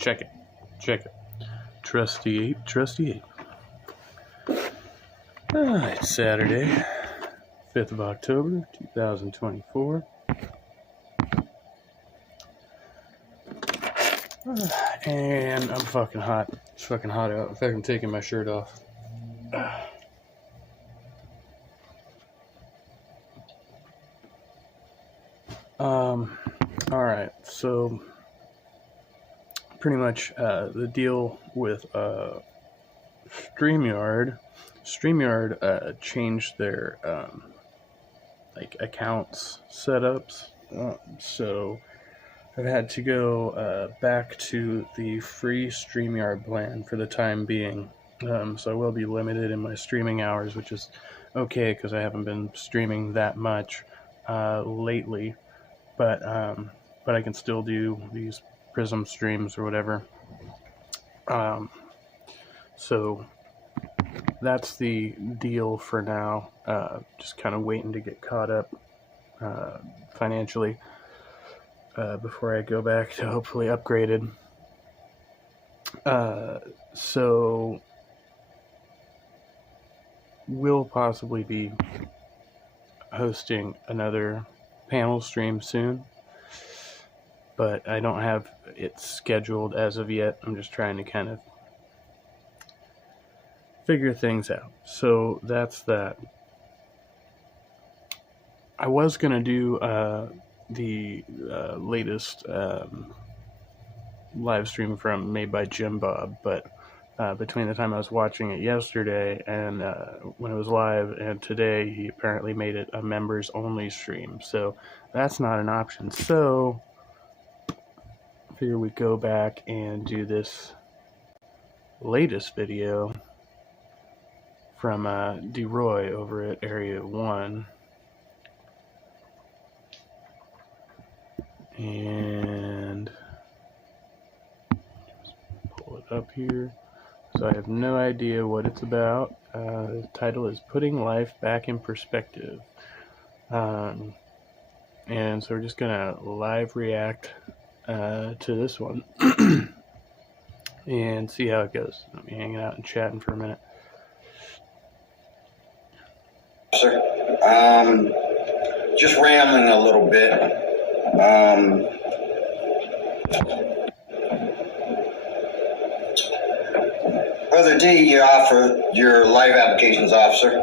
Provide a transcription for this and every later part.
Check it. Trusty 8. It's Saturday, 5th of October, 2024. And I'm fucking hot. It's fucking hot out. In fact, I'm taking my shirt off. Alright, so pretty much the deal with StreamYard changed their accounts setups, so I've had to go back to the free StreamYard plan for the time being. So I will be limited in my streaming hours, which is okay because I haven't been streaming that much lately, but I can still do these Prism streams or whatever. So that's the deal for now. Just kind of waiting to get caught up financially before I go back to hopefully upgraded. So we'll possibly be hosting another panel stream soon, but I don't have it scheduled as of yet. I'm just trying to kind of figure things out. So that's that. I was going to do the latest live stream from Made by Jim Bob, but between the time I was watching it yesterday and when it was live and today, he apparently made it a members only stream, so that's not an option. So I figure we go back and do this latest video from DeRoy over at Area 1. And just pull it up here. So I have no idea what it's about. The title is Putting Life Back in Perspective. And so we're just going to live react to this one and see how it goes. I'll be hanging out and chatting for a minute. Sir, just rambling a little bit. Brother D, your live applications officer.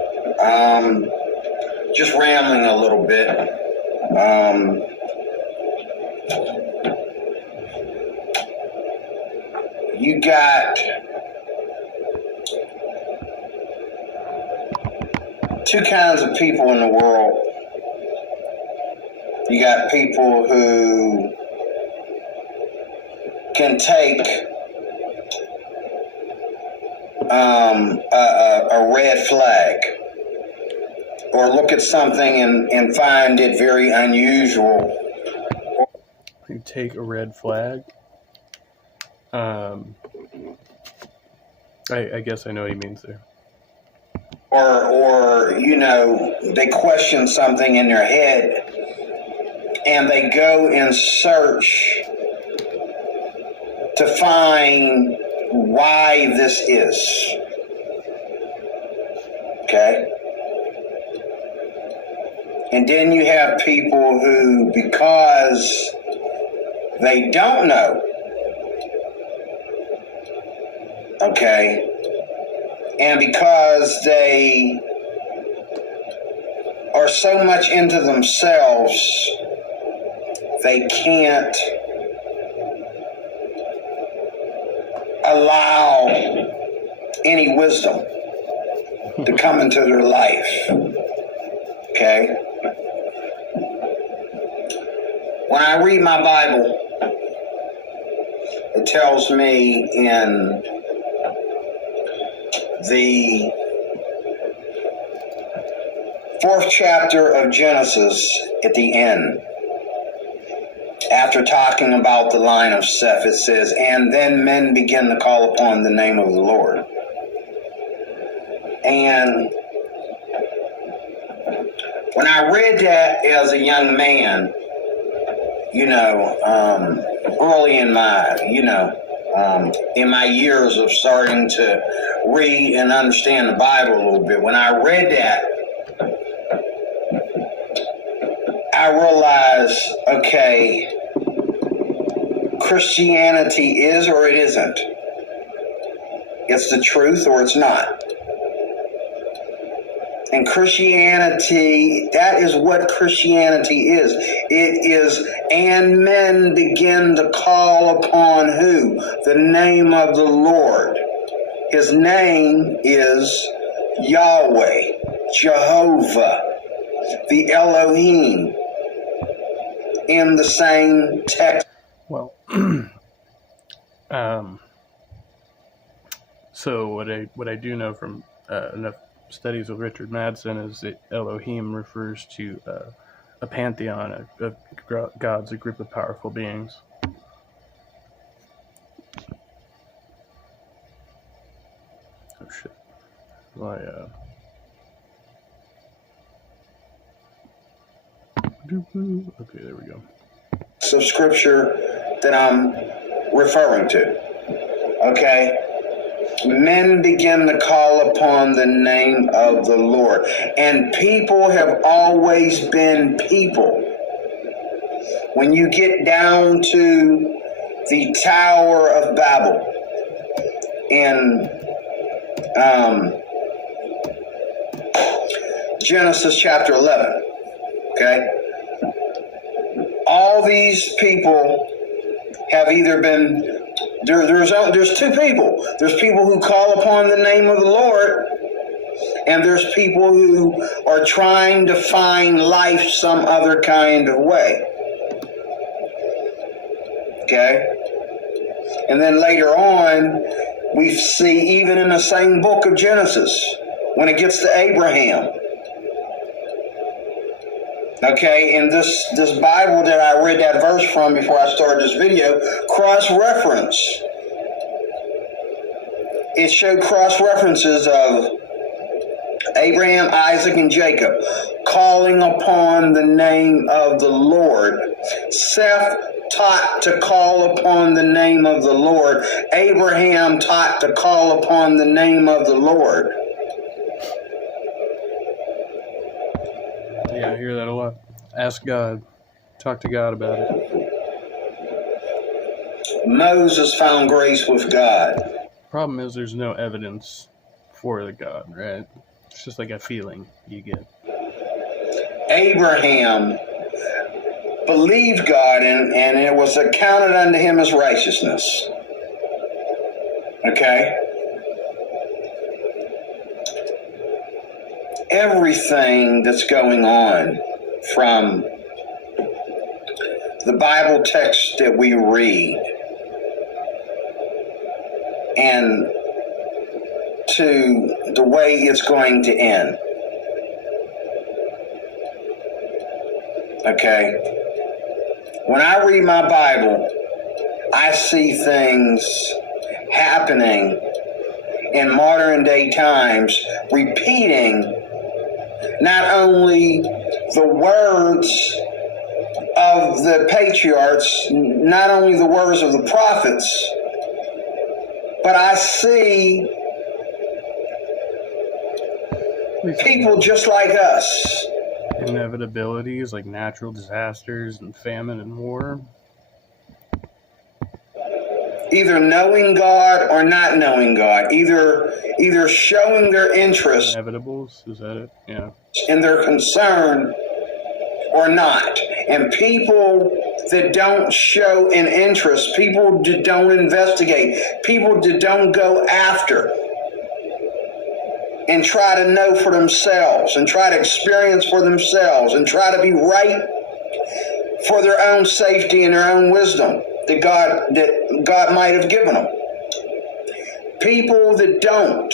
Just rambling a little bit. You got two kinds of people in the world. You got people who can take a red flag or look at something and find it very unusual. You take a red flag. I guess I know what he means there. Or they question something in their head and they go and search to find why this is. Okay? And then you have people who, because they don't know, okay, and because they are so much into themselves, they can't allow any wisdom to come into their life. Okay? When I read my Bible, it tells me in the 4th chapter of Genesis at the end, after talking about the line of Seth, it says, and then men begin to call upon the name of the Lord. And when I read that as a young man, early in my, in my years of starting to read and understand the Bible a little bit. When I read that, I realized, okay, Christianity is or it isn't. It's the truth or it's not. And Christianity, that is what Christianity is. It is, and men begin to call upon who? The name of the Lord. His name is Yahweh, Jehovah, the Elohim, in the same text. Well, so what I do know from enough studies of Richard Madsen is that Elohim refers to a pantheon of gods, a group of powerful beings. Oh shit! Okay, there we go. Of scripture that I'm referring to. Okay? Men begin to call upon the name of the Lord. And people have always been people. When you get down to the Tower of Babel in Genesis chapter 11, okay? All these people have either been, there's two people. There's people who call upon the name of the Lord, and there's people who are trying to find life some other kind of way. Okay? And then later on, we see even in the same book of Genesis, when it gets to Abraham, okay, in this Bible that I read that verse from before I started this video, cross-reference. It showed cross-references of Abraham, Isaac, and Jacob calling upon the name of the Lord. Seth taught to call upon the name of the Lord. Abraham taught to call upon the name of the Lord. Yeah, I hear that a lot. Ask God. Talk to God about it. Moses found grace with God. Problem is there's no evidence for the God, right? It's just like a feeling you get. Abraham believed God, and it was accounted unto him as righteousness. Okay? Everything that's going on from the Bible text that we read and to the way it's going to end. Okay? When I read my Bible, I see things happening in modern day times, repeating not only the words of the patriarchs, not only the words of the prophets, but I see people just like us. Inevitabilities like natural disasters and famine and war. Either knowing God or not knowing God. Either showing their interest. Inevitables, is that it? Yeah. In their concern or not. And people that don't show an interest, people that don't investigate, people that don't go after and try to know for themselves and try to experience for themselves and try to be right for their own safety and their own wisdom that God might have given them. People that don't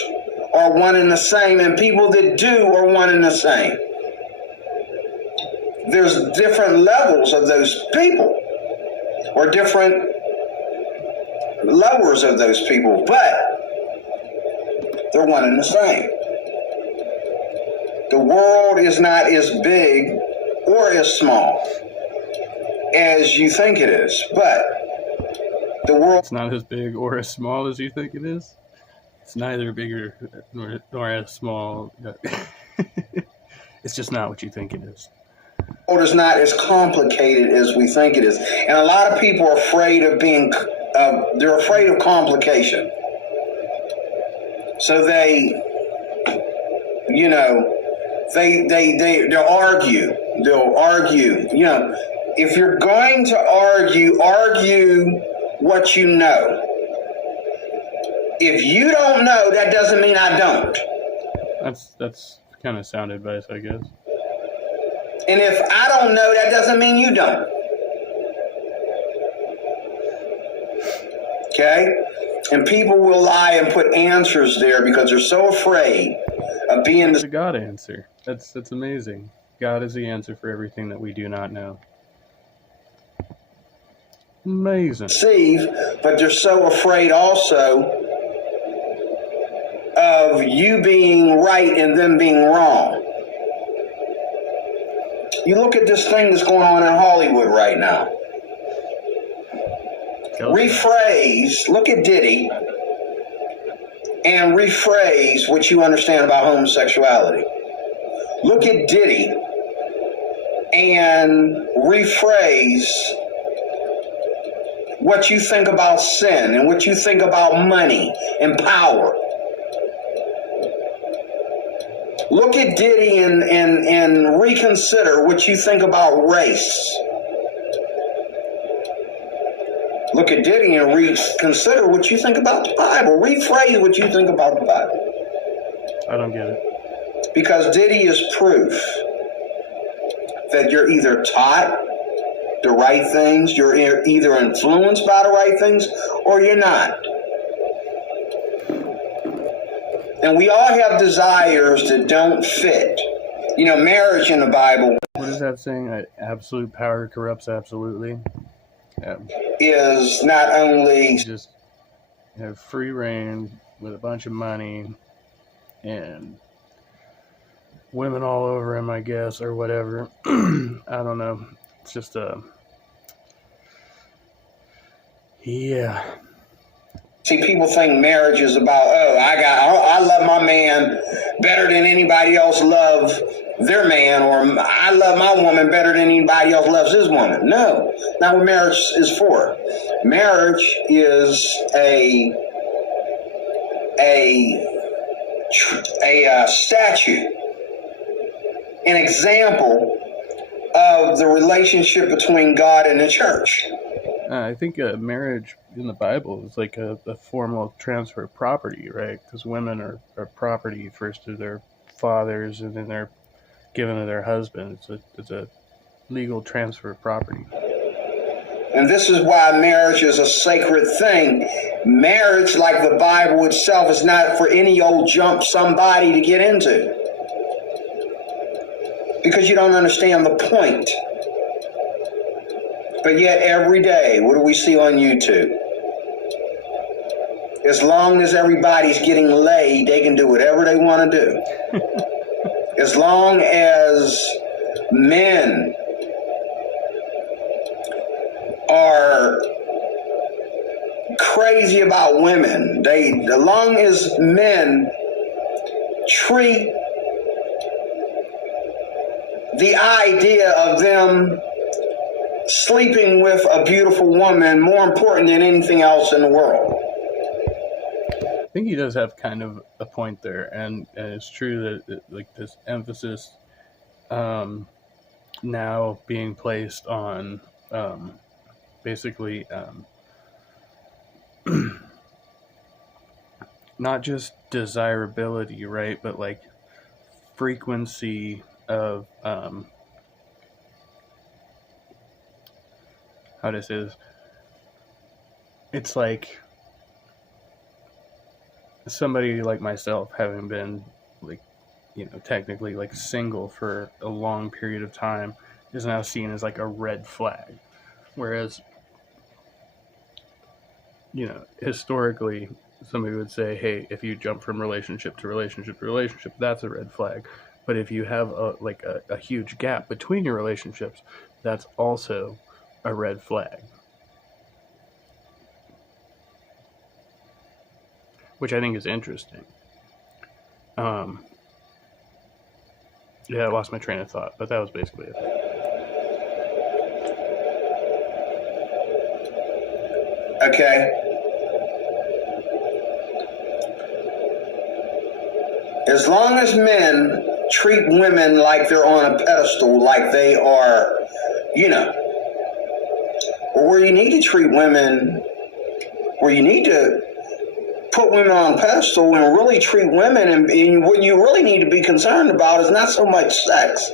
are one and the same, and people that do are one and the same. There's different levels of those people, or different lowers of those people, but they're one and the same. The world is not as big or as small as you think it is, but The world It's not as big or as small as you think it is. It's neither bigger nor as small. It's just not what you think it is. is not as complicated as we think it is. And a lot of people are afraid of they're afraid of complication. So they'll argue. They'll argue. If you're going to argue what you know. If you don't know, that doesn't mean I don't. That's kind of sound advice, I guess. And if I don't know, that doesn't mean you don't. Okay? And people will lie and put answers there because they're so afraid of being It's a God answer. That's amazing. God is the answer for everything that we do not know. Amazing. deceived, but they're so afraid also of you being right and them being wrong. You look at this thing that's going on in Hollywood right now. Rephrase, look at Diddy, and rephrase what you understand about homosexuality. Look at Diddy and rephrase what you think about sin and what you think about money and power. Look at Diddy and reconsider what you think about race. Look at Diddy and reconsider what you think about the Bible. Rephrase what you think about the Bible. I don't get it. Because Diddy is proof that you're either taught the right things, you're either influenced by the right things, or you're not. And we all have desires that don't fit. You know, marriage in the Bible. What is that saying? Absolute power corrupts absolutely. Yeah. Is not only You just have free reign with a bunch of money and women all over him, I guess, or whatever. I don't know. It's just yeah. See, people think marriage is about, I love my man better than anybody else loves their man, or I love my woman better than anybody else loves his woman. No, not what marriage is for. Marriage is a statute, an example of the relationship between God and the church. I think marriage in the Bible is like a formal transfer of property, right? Because women are property first to their fathers, and then they're given to their husband. It's a legal transfer of property. And this is why marriage is a sacred thing. Marriage, like the Bible itself, is not for any old jump somebody to get into. Because you don't understand the point. But yet every day, what do we see on YouTube? As long as everybody's getting laid, they can do whatever they want to do. As long as men are crazy about women, as long as men treat the idea of them sleeping with a beautiful woman more important than anything else in the world. I think he does have kind of a point there, and it's true that like this emphasis now being placed on basically not just desirability, right, but like frequency of how to say this. It's like somebody like myself, having been like, technically like single for a long period of time, is now seen as like a red flag. Whereas, historically, somebody would say, hey, if you jump from relationship to relationship to relationship, that's a red flag. But if you have a huge gap between your relationships, that's also a red flag. which I think is interesting. Yeah, I lost my train of thought, but that was basically it. Okay. As long as men treat women like they're on a pedestal, like they are, or where you need to treat women, where you need to put women on a pedestal and really treat women, and what you really need to be concerned about is not so much sex,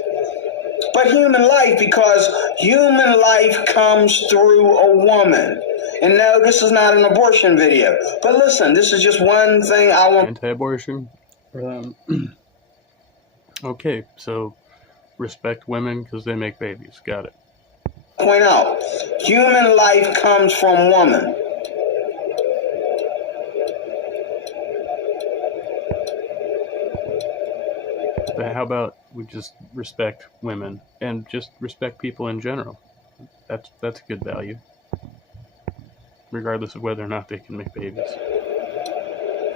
but human life, because human life comes through a woman. And no, this is not an abortion video. But listen, this is just one thing I want. Anti-abortion? Okay, so respect women because they make babies. Got it. Point out, human life comes from woman. But how about we just respect women and just respect people in general? That's a good value, regardless of whether or not they can make babies.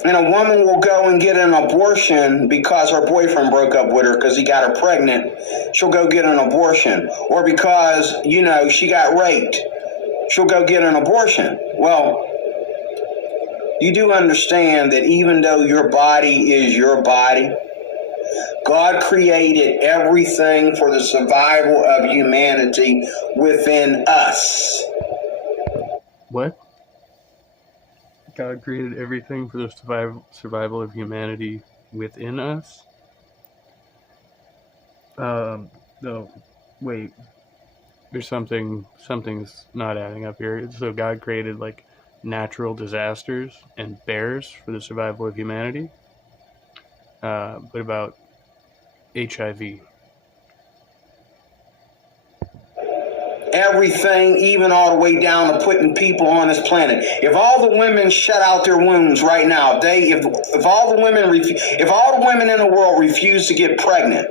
And a woman will go and get an abortion because her boyfriend broke up with her because he got her pregnant. She'll go get an abortion. Or because, she got raped. She'll go get an abortion. Well, you do understand that even though your body is your body, God created everything for the survival of humanity within us. What? God created everything for the survival of humanity within us? No, wait. There's something's not adding up here. So God created like natural disasters and bears for the survival of humanity? What about HIV? Everything, even all the way down to putting people on this planet. If all the women shut out their wombs right now, if all the women in the world refuse to get pregnant,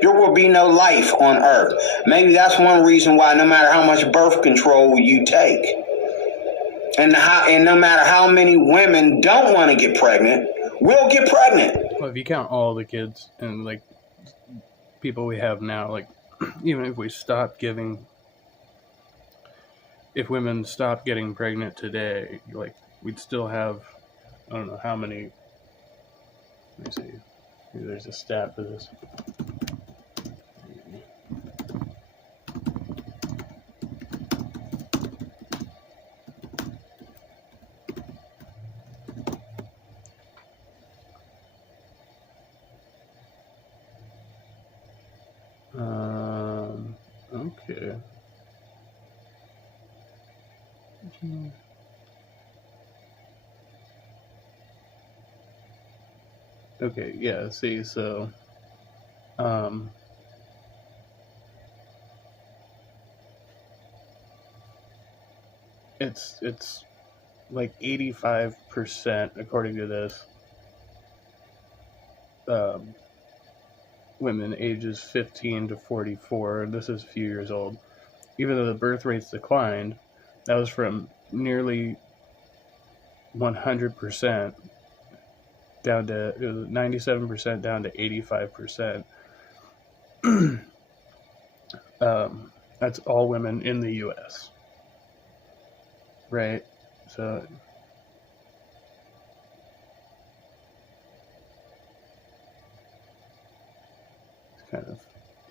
there will be no life on Earth. Maybe that's one reason why no matter how much birth control you take, and no matter how many women don't want to get pregnant, will get pregnant. Well, if you count all the kids and like people we have now, like even if we stop giving. If women stopped getting pregnant today, like we'd still have, I don't know how many. Let me see. Maybe there's a stat for this. Okay. Okay, yeah, see, so, it's like 85%, according to this, women ages 15 to 44, and this is a few years old. Even though the birth rates declined, that was from nearly 100% down to 97% down to 85%. That's all women in the U.S. Right? So it's kind of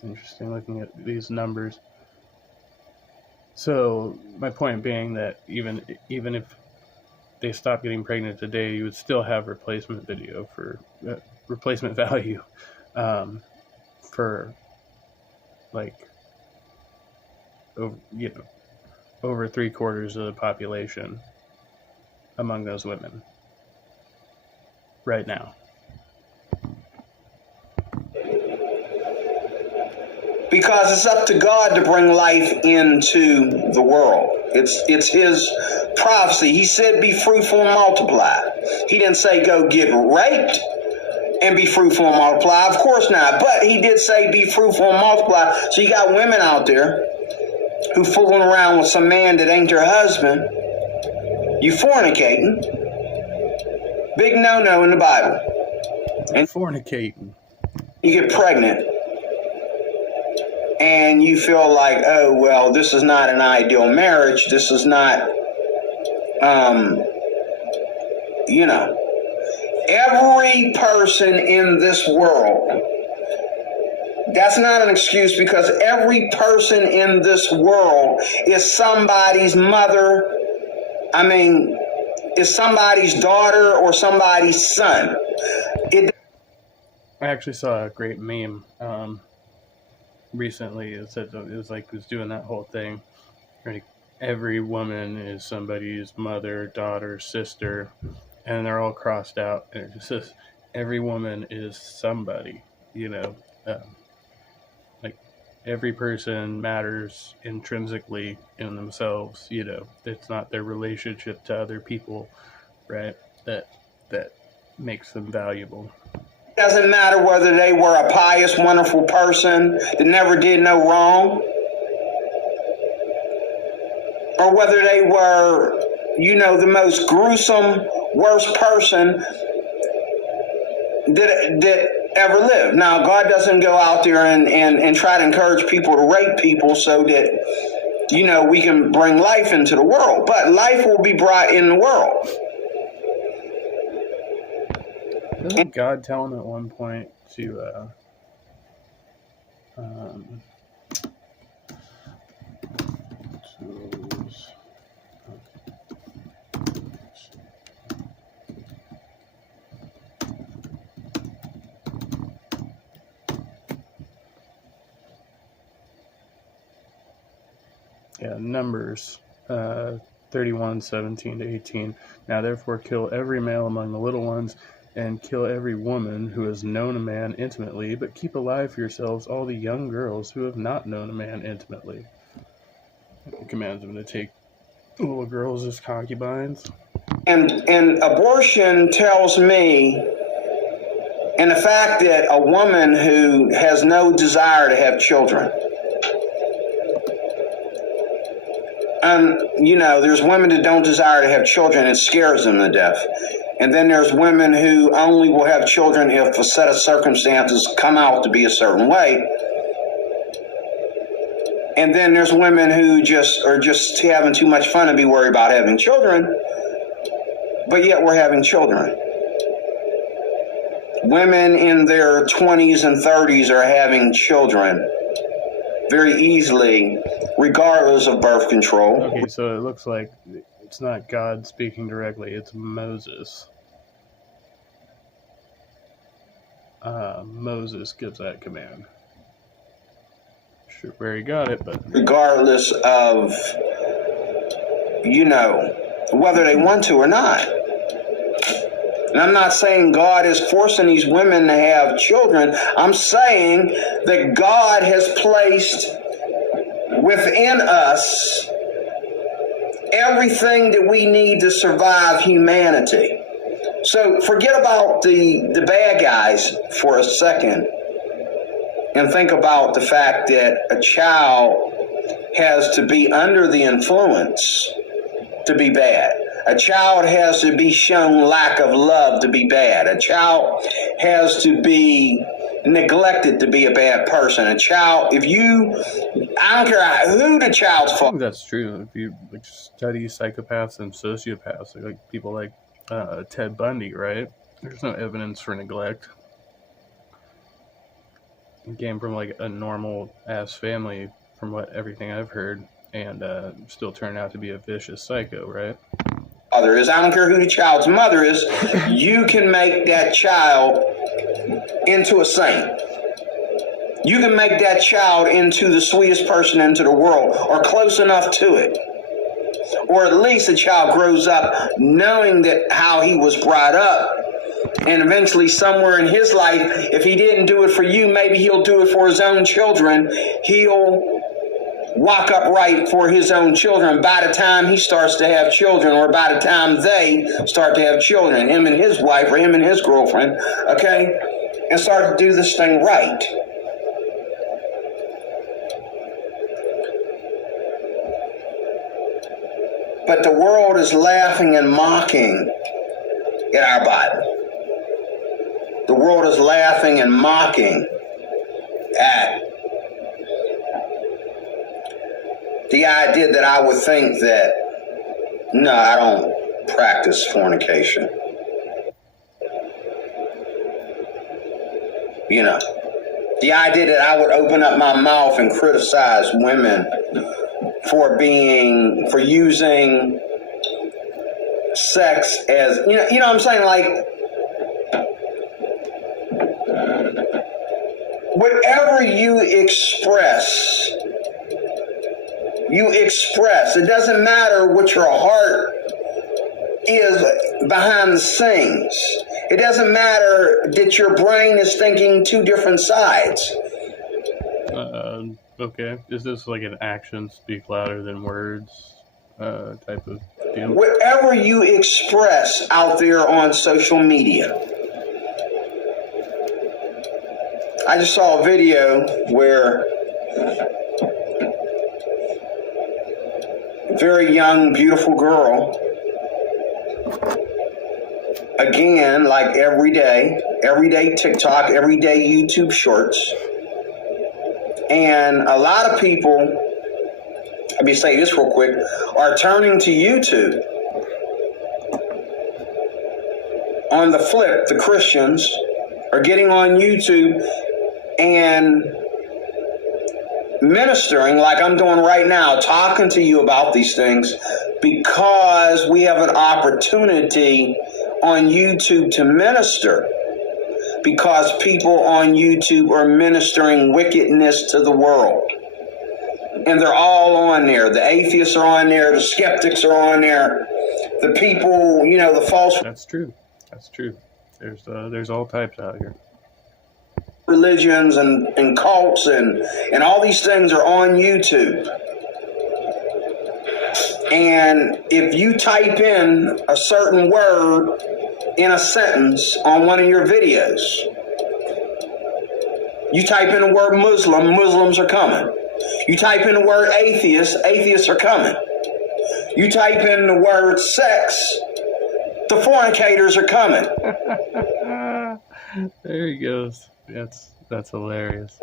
interesting looking at these numbers. So my point being that even if they stop getting pregnant today, you would still have replacement value for like over 3/4 of the population among those women right now. Because it's up to God to bring life into the world. It's his prophecy. He said, be fruitful and multiply. He didn't say go get raped and be fruitful and multiply. Of course not. But he did say be fruitful and multiply. So you got women out there who fooling around with some man that ain't their husband. You fornicating. Big no-no in the Bible. And fornicating. you get pregnant and you feel like, oh, well, this is not an ideal marriage. This is not, you know, every person in this world, that's not an excuse, because every person in this world is somebody's mother. I mean, is somebody's daughter or somebody's son. I actually saw a great meme recently. It said it was doing that whole thing. Like, every woman is somebody's mother, daughter, sister, and they're all crossed out. And it just says every woman is somebody. You know, like every person matters intrinsically in themselves. You know, it's not their relationship to other people, right? That makes them valuable. Doesn't matter whether they were a pious, wonderful person that never did no wrong, or whether they were, you know, the most gruesome, worst person that ever lived. Now, God doesn't go out there and try to encourage people to rape people so that, you know, we can bring life into the world. But life will be brought in the world. Doesn't God tell him at one point to Numbers 31:17-18. Now therefore kill every male among the little ones, and kill every woman who has known a man intimately, but keep alive for yourselves all the young girls who have not known a man intimately. It commands them to take little girls as concubines. And abortion tells me, and the fact that a woman who has no desire to have children, you know, there's women that don't desire to have children, it scares them to death. And then there's women who only will have children if a set of circumstances come out to be a certain way. And then there's women who are just having too much fun and be worried about having children, but yet we're having children. Women in their 20s and 30s are having children very easily, regardless of birth control. Okay, so it looks like it's not God speaking directly, it's Moses. Moses gives that command. Sure where he got it, but regardless of, you know, whether they want to or not. And I'm not saying God is forcing these women to have children. I'm saying that God has placed within us everything that we need to survive humanity. So forget about the bad guys for a second and think about the fact that a child has to be under the influence to be bad. A child has to be shown lack of love to be bad. A child has to be neglected to be a bad person. A child, I don't care who the child's fault. I think that's true. If you study psychopaths and sociopaths, like people like Ted Bundy, right? There's no evidence for neglect. He came from like a normal ass family, from everything I've heard, and still turned out to be a vicious psycho, right? Mother is. I don't care who the child's mother is. You can make that child into a saint. You can make that child into the sweetest person into the world, or close enough to it. Or at least the child grows up knowing that how he was brought up, and eventually somewhere in his life, if he didn't do it for you, maybe he'll do it for his own children. He'll walk upright for his own children by the time he starts to have children, or by the time they start to have children, him and his wife or him and his girlfriend, okay, and start to do this thing right. But the world is laughing and mocking in our Bible. The world is laughing and mocking at the idea that I would think that, no, I don't practice fornication. You know, the idea that I would open up my mouth and criticize women for using sex as, you know what I'm saying? Like, whatever you express. It doesn't matter what your heart is behind the scenes. It doesn't matter that your brain is thinking two different sides. Okay. Is this like an actions speak louder than words type of deal? Whatever you express out there on social media. I just saw a video where a very young, beautiful girl, again, like everyday TikTok, everyday YouTube shorts. And a lot of people, let me say this real quick, are turning to YouTube. On the flip, the Christians are getting on YouTube and ministering like I'm doing right now, talking to you about these things because we have an opportunity on YouTube to minister. Because people on YouTube are ministering wickedness to the world. And they're all on there. The atheists are on there. The skeptics are on there. The people, the false... That's true. There's all types out here. Religions and cults and all these things are on YouTube. And if you type in a certain word in a sentence on one of your videos, you type in the word Muslim, Muslims are coming. You type in the word atheist, atheists are coming. You type in the word sex, the fornicators are coming. There he goes. That's hilarious.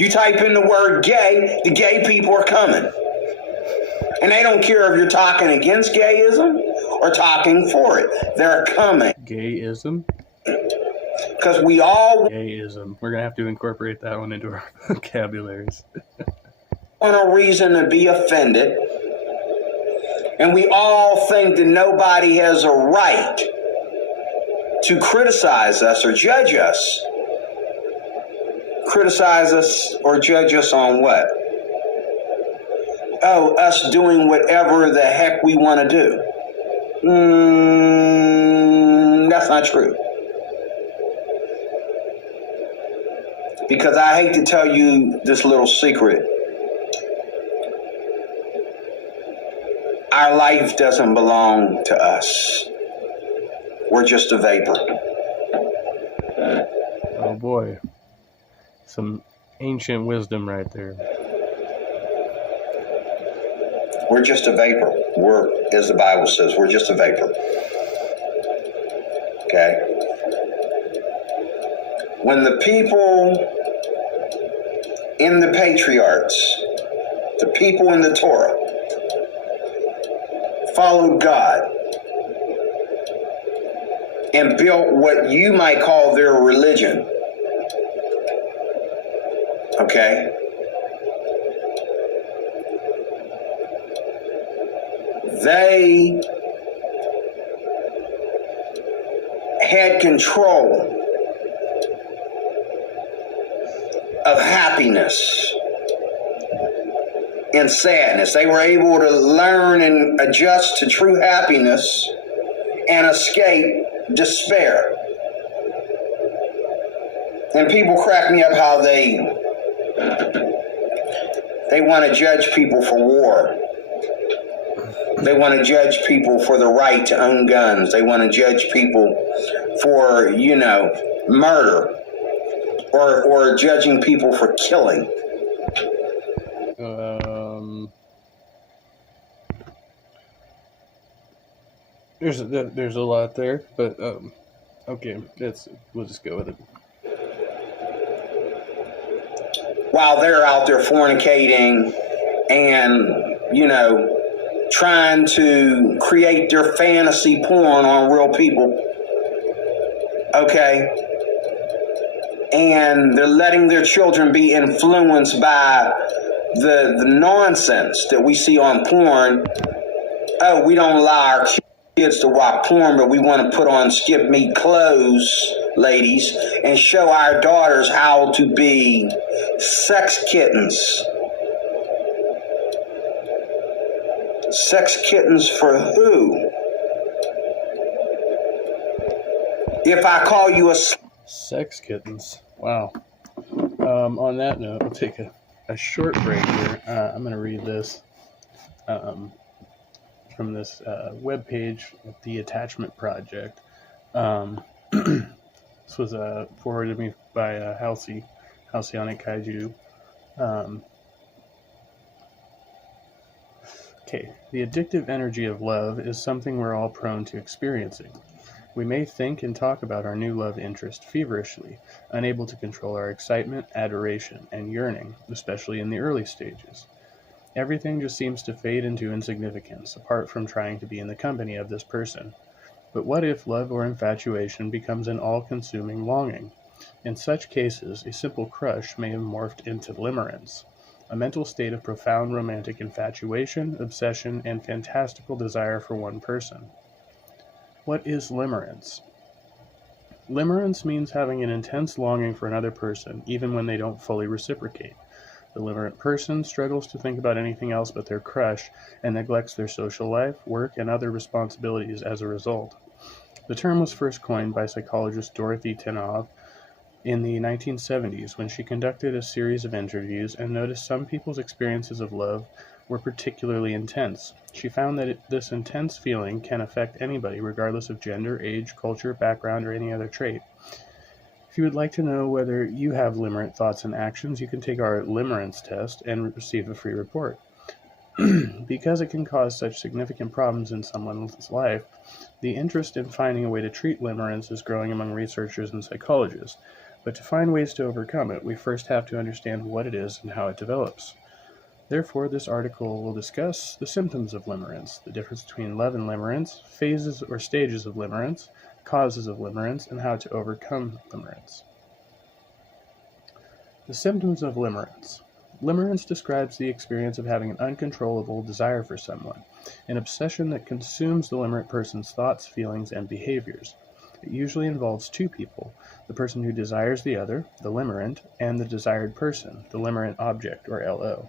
You type in the word gay, the gay people are coming. And they don't care if you're talking against gayism or talking for it. They're coming. Gayism? Because we all... Gayism. We're going to have to incorporate that one into our vocabularies. want a reason to be offended. And we all think that nobody has a right to criticize us or judge us. Criticize us or judge us on what? Oh, us doing whatever the heck we want to do. That's not true. Because I hate to tell you this little secret. Our life doesn't belong to us. We're just a vapor. Oh boy. Some ancient wisdom right there. We're just a vapor. As the Bible says, we're just a vapor. Okay? When the people in the patriarchs, the people in the Torah, followed God and built what you might call their religion, okay? They had control of happiness and sadness. They were able to learn and adjust to true happiness and escape despair. And people crack me up how they want to judge people for war. They want to judge people for the right to own guns. They want to judge people for, murder or judging people for killing. there's a lot there, but okay, we'll just go with it. While they're out there fornicating and, trying to create their fantasy porn on real people. Okay? And they're letting their children be influenced by the nonsense that we see on porn. Oh, we don't allow our kids to watch porn, but we want to put on skip meat clothes, ladies, and show our daughters how to be sex kittens. Sex kittens for who? If I call you a sex kittens, wow. On that note, we'll take a short break here. I'm going to read this from this webpage, The Attachment Project. This was forwarded to me by Halcyonic Kaiju. Okay, the addictive energy of love is something we're all prone to experiencing. We may think and talk about our new love interest feverishly, unable to control our excitement, adoration, and yearning, especially in the early stages. Everything just seems to fade into insignificance, apart from trying to be in the company of this person. But what if love or infatuation becomes an all-consuming longing? In such cases, a simple crush may have morphed into limerence, a mental state of profound romantic infatuation, obsession, and fantastical desire for one person. What is limerence? Limerence means having an intense longing for another person, even when they don't fully reciprocate. The limerent person struggles to think about anything else but their crush and neglects their social life, work, and other responsibilities as a result. The term was first coined by psychologist Dorothy Tenov in the 1970s when she conducted a series of interviews and noticed some people's experiences of love were particularly intense. She found that this intense feeling can affect anybody regardless of gender, age, culture, background, or any other trait. If you would like to know whether you have limerent thoughts and actions, you can take our limerence test and receive a free report. Because it can cause such significant problems in someone's life, the interest in finding a way to treat limerence is growing among researchers and psychologists. But to find ways to overcome it, we first have to understand what it is and how it develops. Therefore, this article will discuss the symptoms of limerence, the difference between love and limerence, phases or stages of limerence, causes of limerence, and how to overcome limerence. The symptoms of limerence. Limerence describes the experience of having an uncontrollable desire for someone, an obsession that consumes the limerent person's thoughts, feelings, and behaviors. It usually involves two people, the person who desires the other, the limerent, and the desired person, the limerent object, or LO.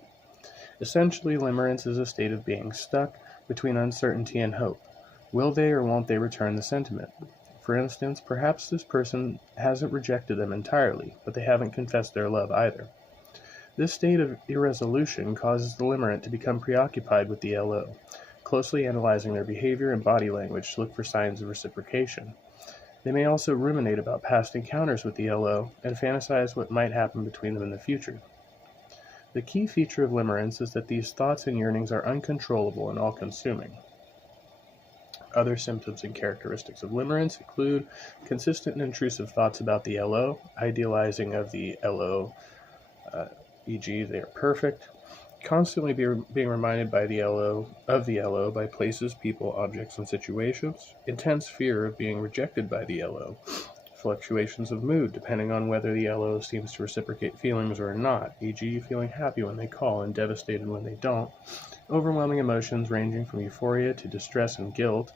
Essentially, limerence is a state of being stuck between uncertainty and hope. Will they or won't they return the sentiment? For instance, perhaps this person hasn't rejected them entirely, but they haven't confessed their love either. This state of irresolution causes the limerent to become preoccupied with the LO, closely analyzing their behavior and body language to look for signs of reciprocation. They may also ruminate about past encounters with the LO and fantasize what might happen between them in the future. The key feature of limerence is that these thoughts and yearnings are uncontrollable and all-consuming. Other symptoms and characteristics of limerence include consistent and intrusive thoughts about the LO, idealizing of the LO, e.g. they are perfect, constantly being reminded by of the LO by places, people, objects, and situations, intense fear of being rejected by the LO, fluctuations of mood depending on whether the LO seems to reciprocate feelings or not, e.g. feeling happy when they call and devastated when they don't, overwhelming emotions ranging from euphoria to distress and guilt,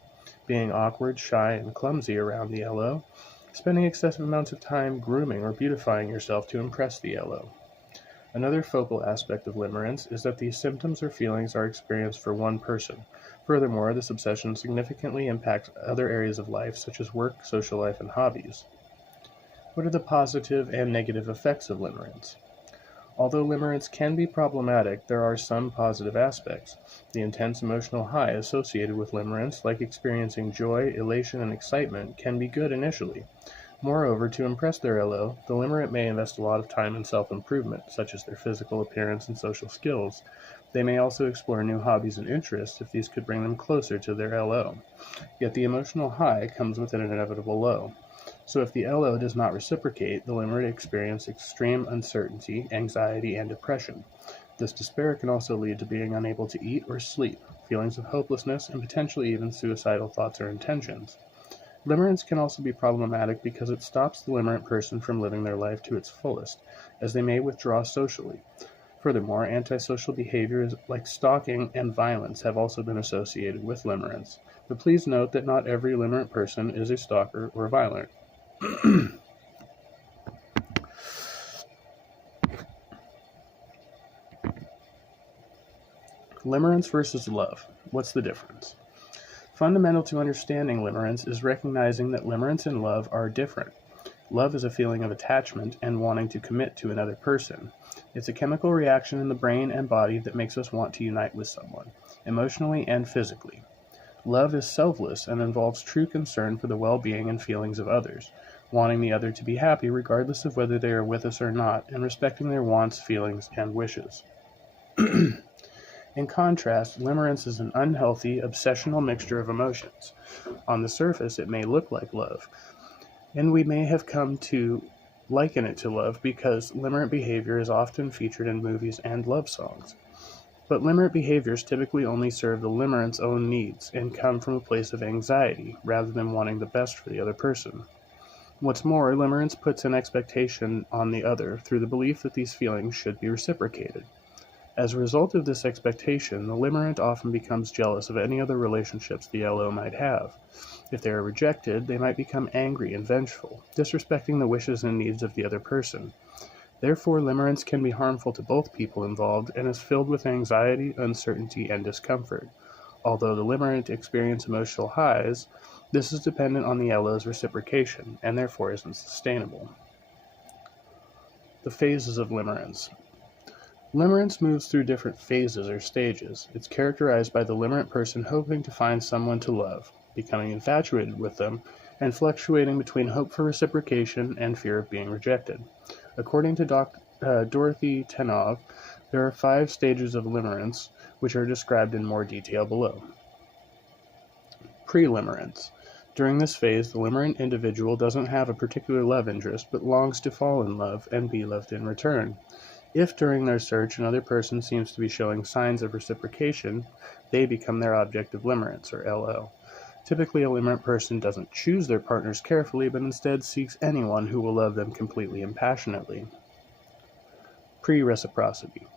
being awkward, shy, and clumsy around the LO, spending excessive amounts of time grooming or beautifying yourself to impress the LO. Another focal aspect of limerence is that these symptoms or feelings are experienced for one person. Furthermore, this obsession significantly impacts other areas of life such as work, social life, and hobbies. What are the positive and negative effects of limerence? Although limerence can be problematic, there are some positive aspects. The intense emotional high associated with limerence, like experiencing joy, elation, and excitement, can be good initially. Moreover, to impress their LO, the limerent may invest a lot of time in self-improvement, such as their physical appearance and social skills. They may also explore new hobbies and interests if these could bring them closer to their LO. Yet the emotional high comes with an inevitable low. So if the LO does not reciprocate, the limerent experience extreme uncertainty, anxiety, and depression. This despair can also lead to being unable to eat or sleep, feelings of hopelessness, and potentially even suicidal thoughts or intentions. Limerence can also be problematic because it stops the limerent person from living their life to its fullest, as they may withdraw socially. Furthermore, antisocial behaviors like stalking and violence have also been associated with limerence. But please note that not every limerent person is a stalker or violent. Limerence versus love. What's the difference? Fundamental to understanding limerence is recognizing that limerence and love are different. Love is a feeling of attachment and wanting to commit to another person. It's a chemical reaction in the brain and body that makes us want to unite with someone, emotionally and physically. Love is selfless and involves true concern for the well-being and feelings of others, wanting the other to be happy regardless of whether they are with us or not, and respecting their wants, feelings, and wishes. In contrast, limerence is an unhealthy, obsessional mixture of emotions. On the surface, it may look like love, and we may have come to liken it to love because limerent behavior is often featured in movies and love songs. But limerent behaviors typically only serve the limerent's own needs and come from a place of anxiety rather than wanting the best for the other person. What's more, limerence puts an expectation on the other through the belief that these feelings should be reciprocated. As a result of this expectation, the limerent often becomes jealous of any other relationships the LO might have. If they are rejected, they might become angry and vengeful, disrespecting the wishes and needs of the other person. Therefore, limerence can be harmful to both people involved and is filled with anxiety, uncertainty, and discomfort. Although the limerent experience emotional highs, this is dependent on the LO's reciprocation, and therefore isn't sustainable. The phases of limerence. Limerence moves through different phases or stages. It's characterized by the limerent person hoping to find someone to love, becoming infatuated with them, and fluctuating between hope for reciprocation and fear of being rejected. According to Dorothy Tenov, there are 5 stages of limerence, which are described in more detail below. Pre-limerence. During this phase, the limerent individual doesn't have a particular love interest, but longs to fall in love and be loved in return. If during their search another person seems to be showing signs of reciprocation, they become their object of limerence, or LO. Typically, a limerent person doesn't choose their partners carefully, but instead seeks anyone who will love them completely and passionately. Pre-reciprocity.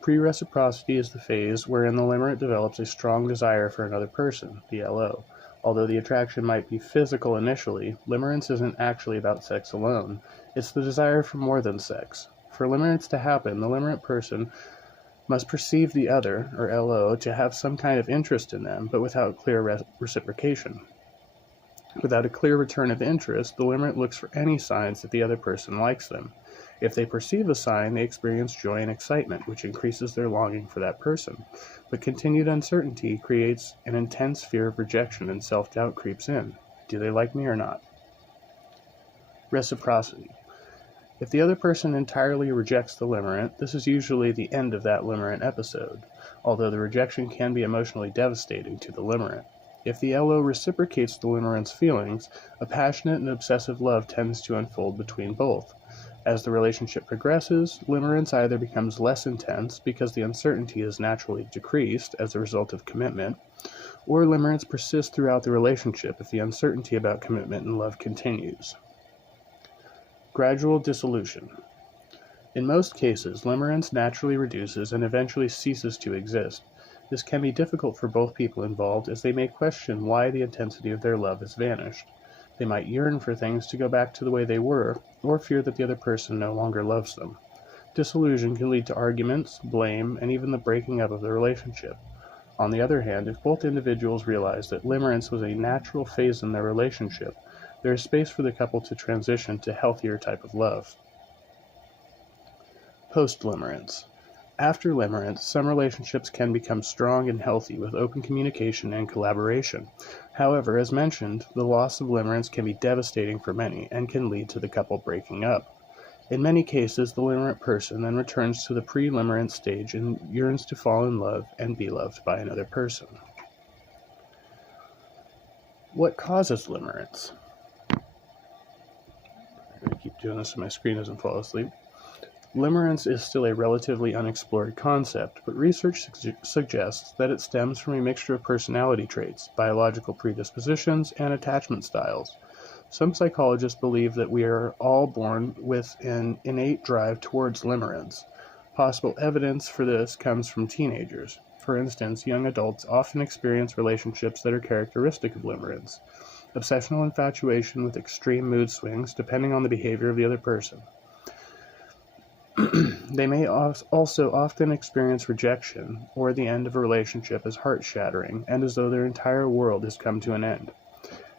Pre-reciprocity is the phase wherein the limerent develops a strong desire for another person, the LO. Although the attraction might be physical initially, limerence isn't actually about sex alone. It's the desire for more than sex. For limerence to happen, the limerent person must perceive the other, or LO, to have some kind of interest in them, but without clear reciprocation. Without a clear return of interest, the limerent looks for any signs that the other person likes them. If they perceive a sign, they experience joy and excitement, which increases their longing for that person. But continued uncertainty creates an intense fear of rejection, and self-doubt creeps in. Do they like me or not? Reciprocity. If the other person entirely rejects the limerent, this is usually the end of that limerent episode, although the rejection can be emotionally devastating to the limerent. If the LO reciprocates the limerent's feelings, a passionate and obsessive love tends to unfold between both. As the relationship progresses, limerence either becomes less intense because the uncertainty is naturally decreased as a result of commitment, or limerence persists throughout the relationship if the uncertainty about commitment and love continues. Gradual dissolution. In most cases, limerence naturally reduces and eventually ceases to exist. This can be difficult for both people involved as they may question why the intensity of their love has vanished. They might yearn for things to go back to the way they were, or fear that the other person no longer loves them. Disillusion can lead to arguments, blame, and even the breaking up of the relationship. On the other hand, if both individuals realize that limerence was a natural phase in their relationship, there is space for the couple to transition to healthier type of love. Post-limerence. After limerence, some relationships can become strong and healthy with open communication and collaboration. However, as mentioned, the loss of limerence can be devastating for many and can lead to the couple breaking up. In many cases, the limerent person then returns to the pre-limerent stage and yearns to fall in love and be loved by another person. What causes limerence? I'm going to keep doing this so my screen doesn't fall asleep. Limerence is still a relatively unexplored concept, but research suggests that it stems from a mixture of personality traits, biological predispositions, and attachment styles. Some psychologists believe that we are all born with an innate drive towards limerence. Possible evidence for this comes from teenagers. For instance, young adults often experience relationships that are characteristic of limerence. Obsessional infatuation with extreme mood swings depending on the behavior of the other person. They may also often experience rejection or the end of a relationship as heart-shattering and as though their entire world has come to an end.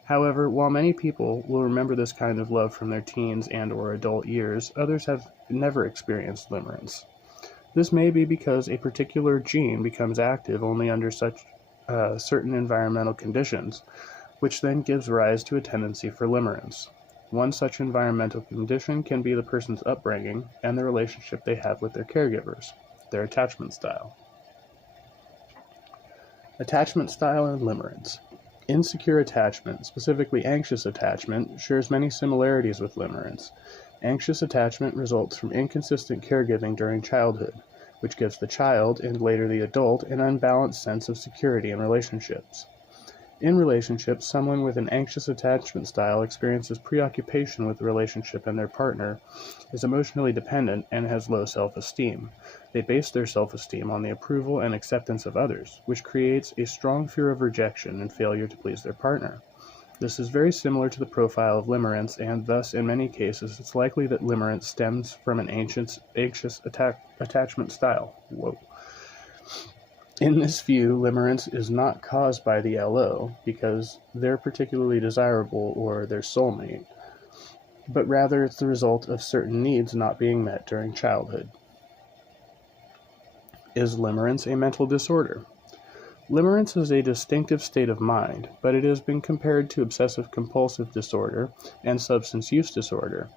However, while many people will remember this kind of love from their teens and/or adult years, others have never experienced limerence. This may be because a particular gene becomes active only under such certain environmental conditions, which then gives rise to a tendency for limerence. One such environmental condition can be the person's upbringing and the relationship they have with their caregivers, their attachment style. Attachment style and limerence. Insecure attachment, specifically anxious attachment, shares many similarities with limerence. Anxious attachment results from inconsistent caregiving during childhood, which gives the child, and later the adult, an unbalanced sense of security in relationships. In relationships, someone with an anxious attachment style experiences preoccupation with the relationship and their partner, is emotionally dependent, and has low self-esteem. They base their self-esteem on the approval and acceptance of others, which creates a strong fear of rejection and failure to please their partner. This is very similar to the profile of limerence, and thus, in many cases, it's likely that limerence stems from an anxious attachment style. In this view, limerence is not caused by the LO because they're particularly desirable or their soulmate, but rather it's the result of certain needs not being met during childhood. Is limerence a mental disorder? Limerence is a distinctive state of mind, but it has been compared to obsessive-compulsive disorder and substance use disorder.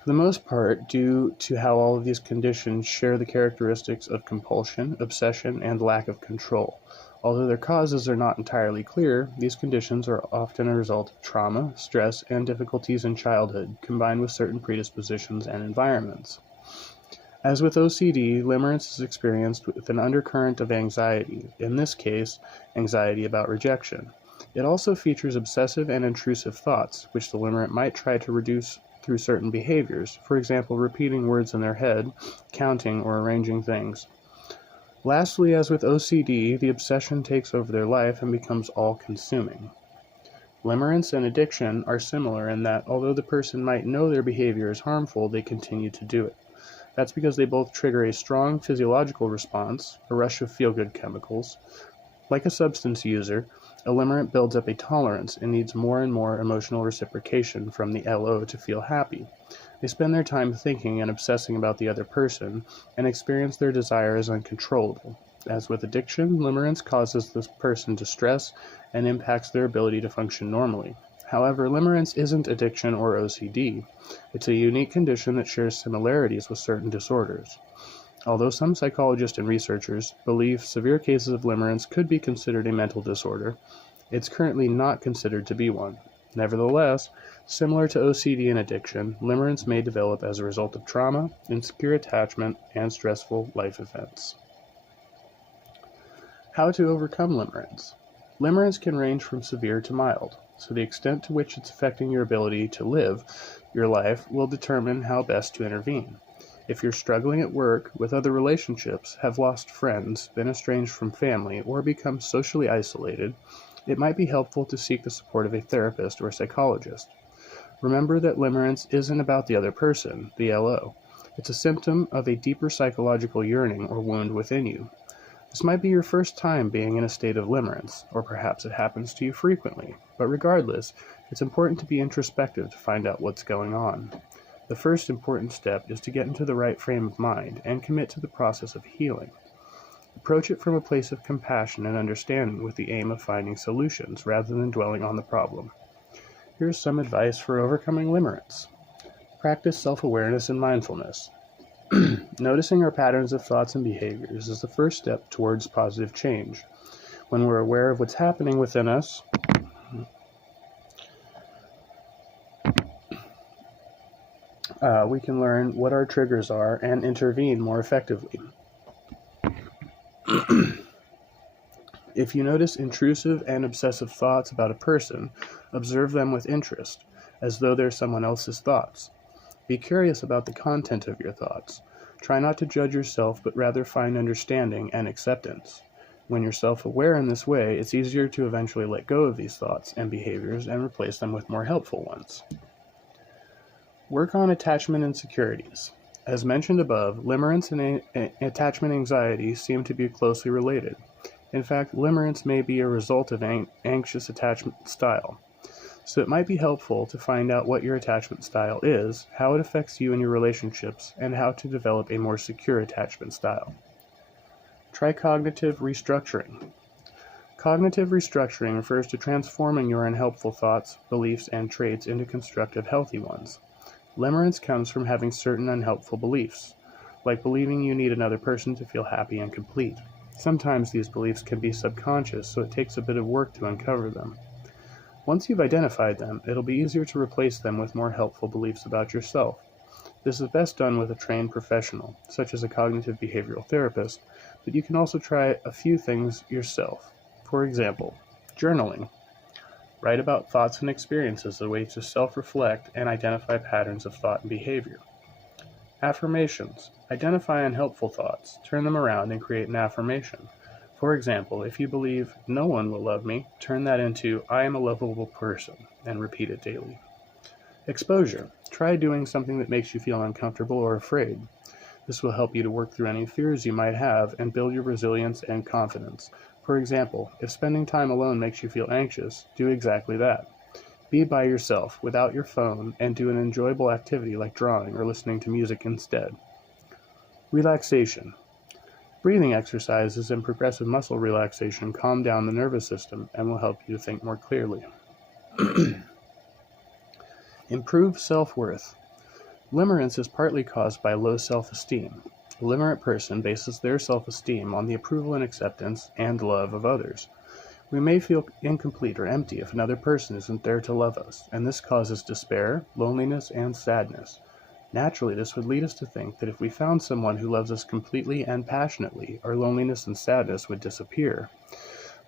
For the most part, due to how all of these conditions share the characteristics of compulsion, obsession, and lack of control. Although their causes are not entirely clear, these conditions are often a result of trauma, stress, and difficulties in childhood, combined with certain predispositions and environments. As with OCD, limerence is experienced with an undercurrent of anxiety, in this case, anxiety about rejection. It also features obsessive and intrusive thoughts, which the limerent might try to reduce through certain behaviors, for example, repeating words in their head, counting, or arranging things. Lastly, as with OCD, the obsession takes over their life and becomes all-consuming. Limerence and addiction are similar in that, although the person might know their behavior is harmful, they continue to do it. That's because they both trigger a strong physiological response, a rush of feel-good chemicals. Like a substance user, a limerent builds up a tolerance and needs more and more emotional reciprocation from the LO to feel happy. They spend their time thinking and obsessing about the other person and experience their desire as uncontrollable. As with addiction, limerence causes this person distress and impacts their ability to function normally. However, limerence isn't addiction or OCD. It's a unique condition that shares similarities with certain disorders. Although some psychologists and researchers believe severe cases of limerence could be considered a mental disorder, it's currently not considered to be one. Nevertheless, similar to OCD and addiction, limerence may develop as a result of trauma, insecure attachment, and stressful life events. How to overcome limerence? Limerence can range from severe to mild, so the extent to which it's affecting your ability to live your life will determine how best to intervene. If you're struggling at work, with other relationships, have lost friends, been estranged from family, or become socially isolated, it might be helpful to seek the support of a therapist or psychologist. Remember that limerence isn't about the other person, the LO. It's a symptom of a deeper psychological yearning or wound within you. This might be your first time being in a state of limerence, or perhaps it happens to you frequently, but regardless, it's important to be introspective to find out what's going on. The first important step is to get into the right frame of mind and commit to the process of healing. Approach it from a place of compassion and understanding with the aim of finding solutions rather than dwelling on the problem. Here's some advice for overcoming limerence. Practice self-awareness and mindfulness. Noticing our patterns of thoughts and behaviors is the first step towards positive change. When we're aware of what's happening within us, we can learn what our triggers are and intervene more effectively. If you notice intrusive and obsessive thoughts about a person, observe them with interest, as though they're someone else's thoughts. Be curious about the content of your thoughts. Try not to judge yourself, but rather find understanding and acceptance. When you're self-aware in this way, it's easier to eventually let go of these thoughts and behaviors and replace them with more helpful ones. Work on attachment insecurities. As mentioned above, limerence and attachment anxiety seem to be closely related. In fact, limerence may be a result of anxious attachment style. So it might be helpful to find out what your attachment style is, how it affects you in your relationships, and how to develop a more secure attachment style. Try cognitive restructuring. Cognitive restructuring refers to transforming your unhelpful thoughts, beliefs, and traits into constructive, healthy ones. Limerence comes from having certain unhelpful beliefs, like believing you need another person to feel happy and complete. Sometimes these beliefs can be subconscious, so it takes a bit of work to uncover them. Once you've identified them, it'll be easier to replace them with more helpful beliefs about yourself. This is best done with a trained professional, such as a cognitive behavioral therapist, but you can also try a few things yourself. For example, journaling. Write about thoughts and experiences as a way to self-reflect and identify patterns of thought and behavior. Affirmations. Identify unhelpful thoughts, turn them around, and create an affirmation. For example, if you believe, "No one will love me," turn that into, "I am a lovable person," and repeat it daily. Exposure. Try doing something that makes you feel uncomfortable or afraid. This will help you to work through any fears you might have and build your resilience and confidence. For example, if spending time alone makes you feel anxious, do exactly that. Be by yourself, without your phone, and do an enjoyable activity like drawing or listening to music instead. Relaxation. Breathing exercises and progressive muscle relaxation calm down the nervous system and will help you to think more clearly. Improve self-worth. Limerence is partly caused by low self-esteem. A limerent person bases their self-esteem on the approval and acceptance and love of others. We may feel incomplete or empty if another person isn't there to love us, and this causes despair, loneliness, and sadness. Naturally, this would lead us to think that if we found someone who loves us completely and passionately, our loneliness and sadness would disappear.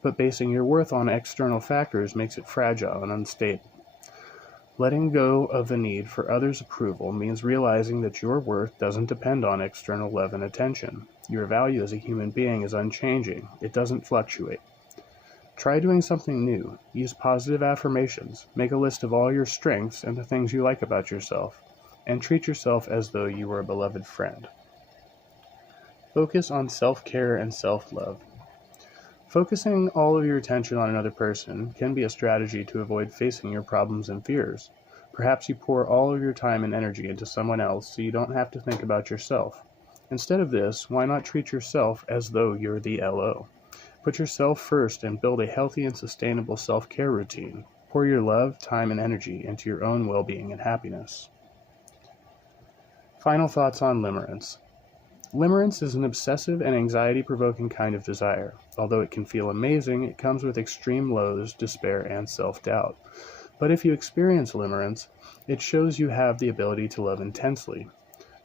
But basing your worth on external factors makes it fragile and unstable. Letting go of the need for others' approval means realizing that your worth doesn't depend on external love and attention. Your value as a human being is unchanging. It doesn't fluctuate. Try doing something new. Use positive affirmations. Make a list of all your strengths and the things you like about yourself, and treat yourself as though you were a beloved friend. Focus on self-care and self-love. Focusing all of your attention on another person can be a strategy to avoid facing your problems and fears. Perhaps you pour all of your time and energy into someone else so you don't have to think about yourself. Instead of this, why not treat yourself as though you're the LO? Put yourself first and build a healthy and sustainable self-care routine. Pour your love, time, and energy into your own well-being and happiness. Final thoughts on limerence. Limerence is an obsessive and anxiety-provoking kind of desire. Although it can feel amazing, it comes with extreme lows, despair, and self-doubt. But if you experience limerence, it shows you have the ability to love intensely.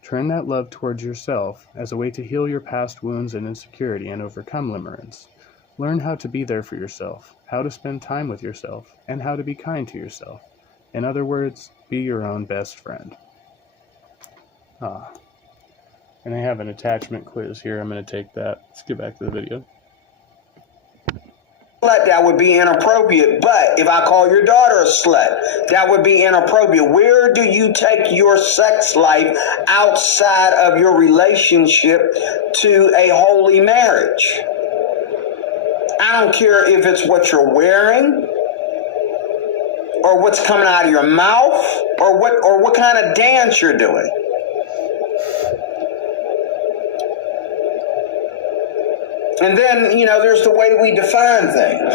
Turn that love towards yourself as a way to heal your past wounds and insecurity and overcome limerence. Learn how to be there for yourself, how to spend time with yourself, and how to be kind to yourself. In other words, be your own best friend. And I have an attachment quiz here. I'm going to take that. Let's get back to the video. That would be inappropriate. But if I call your daughter a slut, that would be inappropriate. Where do you take your sex life outside of your relationship to a holy marriage? I don't care if it's what you're wearing or what's coming out of your mouth or what kind of dance you're doing. And then, there's the way we define things.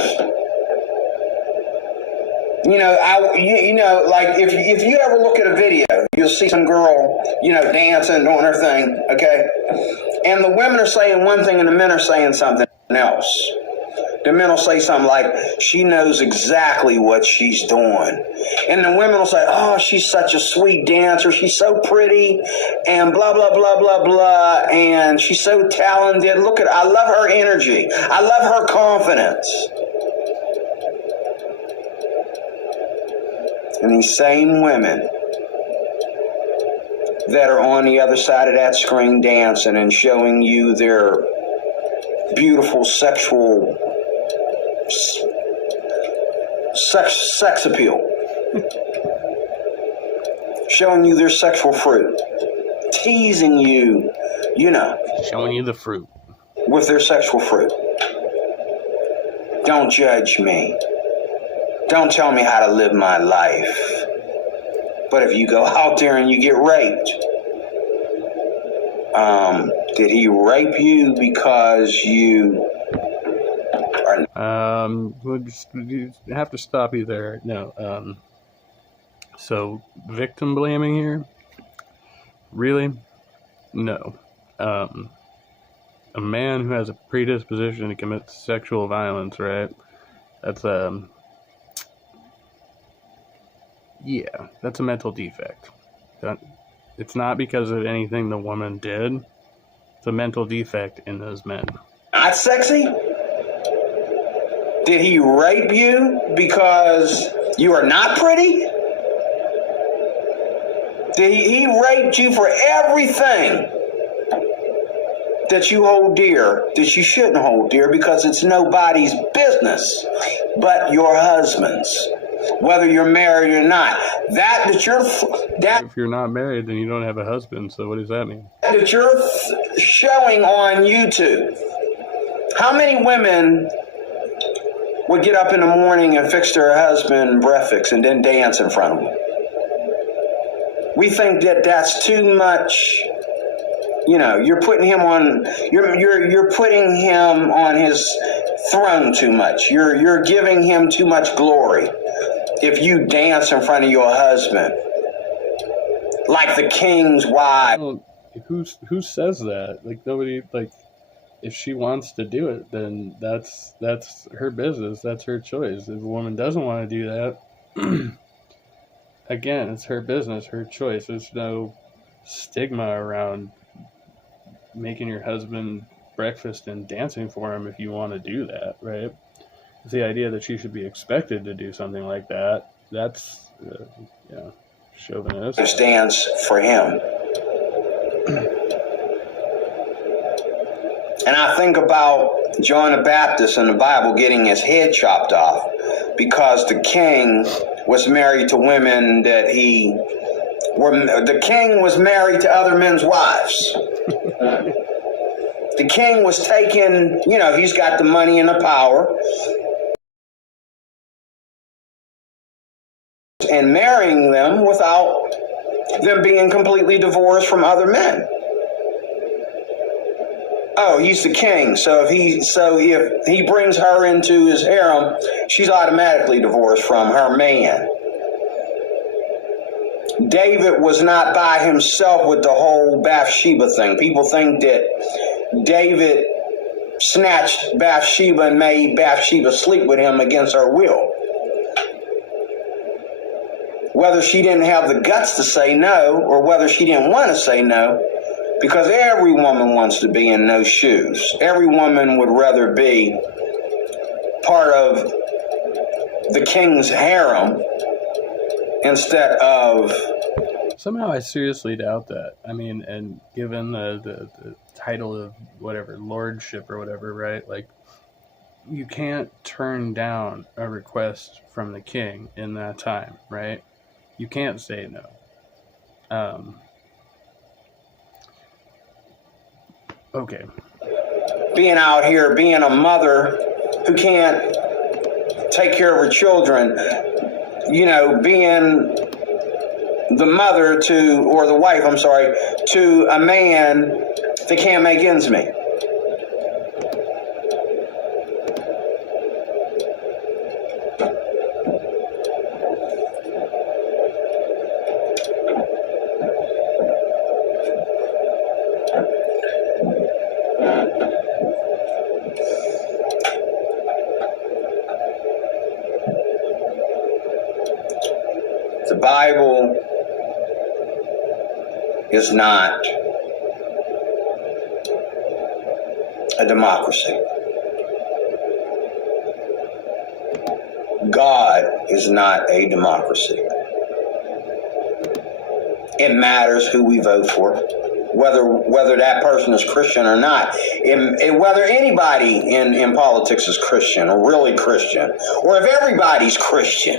Like if you ever look at a video, you'll see some girl, dancing, doing her thing, okay? And the women are saying one thing and the men are saying something else. The men will say something like, she knows exactly what she's doing. And the women will say, oh, she's such a sweet dancer. She's so pretty and blah, blah, blah, blah, blah. And she's so talented. I love her energy. I love her confidence. And these same women that are on the other side of that screen dancing and showing you their beautiful sexual sex appeal, showing you their sexual fruit, teasing you, showing you the fruit with their sexual fruit. Don't judge me. Don't tell me how to live my life. But if you go out there and you get raped, did he rape you because you are... You have to stop you there. No. So, victim blaming here? Really? No. A man who has a predisposition to commit sexual violence, right? That's that's a mental defect. It's not because of anything the woman did. It's a mental defect in those men. Not sexy? Did he rape you because you are not pretty? Did he raped you for everything that you hold dear, that you shouldn't hold dear, because it's nobody's business but your husband's, whether you're married or not. If you're not married, then you don't have a husband, so what does that mean? That you're showing on YouTube. How many women would get up in the morning and fix their husband breakfast and then dance in front of him? We think that that's too much. You're putting him on. You're putting him on his throne too much. You're giving him too much glory if you dance in front of your husband like the king's wife. Who says that? Like, nobody. Like, if she wants to do it, then that's her business. That's her choice. If a woman doesn't want to do that, again, it's her business, her choice. There's no stigma around making your husband breakfast and dancing for him if you want to do that, right? The idea that she should be expected to do something like that, that's chauvinistic. Stands for him. And I think about John the Baptist in the Bible getting his head chopped off because the king was married to women the king was married to other men's wives. The king was taking, he's got the money and the power, and marrying them without them being completely divorced from other men. Oh, he's the king, so if he brings her into his harem, she's automatically divorced from her man. David was not by himself with the whole Bathsheba thing. People think that David snatched Bathsheba and made Bathsheba sleep with him against her will. Whether she didn't have the guts to say no or whether she didn't want to say no, because every woman wants to be in those shoes. Every woman would rather be part of the king's harem instead of... Somehow I seriously doubt that. I mean, and given the title of whatever, lordship or whatever, right? Like, you can't turn down a request from the king in that time, right? You can't say no. Okay. Being out here, being a mother who can't take care of her children, being the mother or the wife, to a man that can't make ends meet. the Bible is not a democracy. God is not a democracy. It matters who we vote for, whether that person is Christian or not, whether anybody in politics is Christian or really Christian, or if everybody's Christian,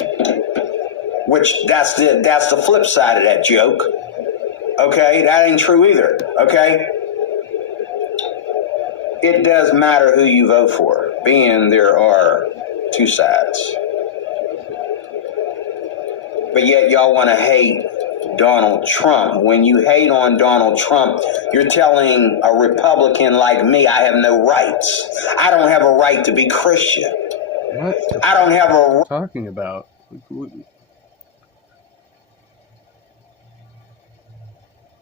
which that's the flip side of that joke. Okay, that ain't true either. Okay, it does matter who you vote for, being there are two sides. But yet y'all want to hate Donald Trump. When you hate on Donald Trump, you're telling a Republican like me I have no rights. I don't have a right to be Christian. What? I don't have a right. Talking about?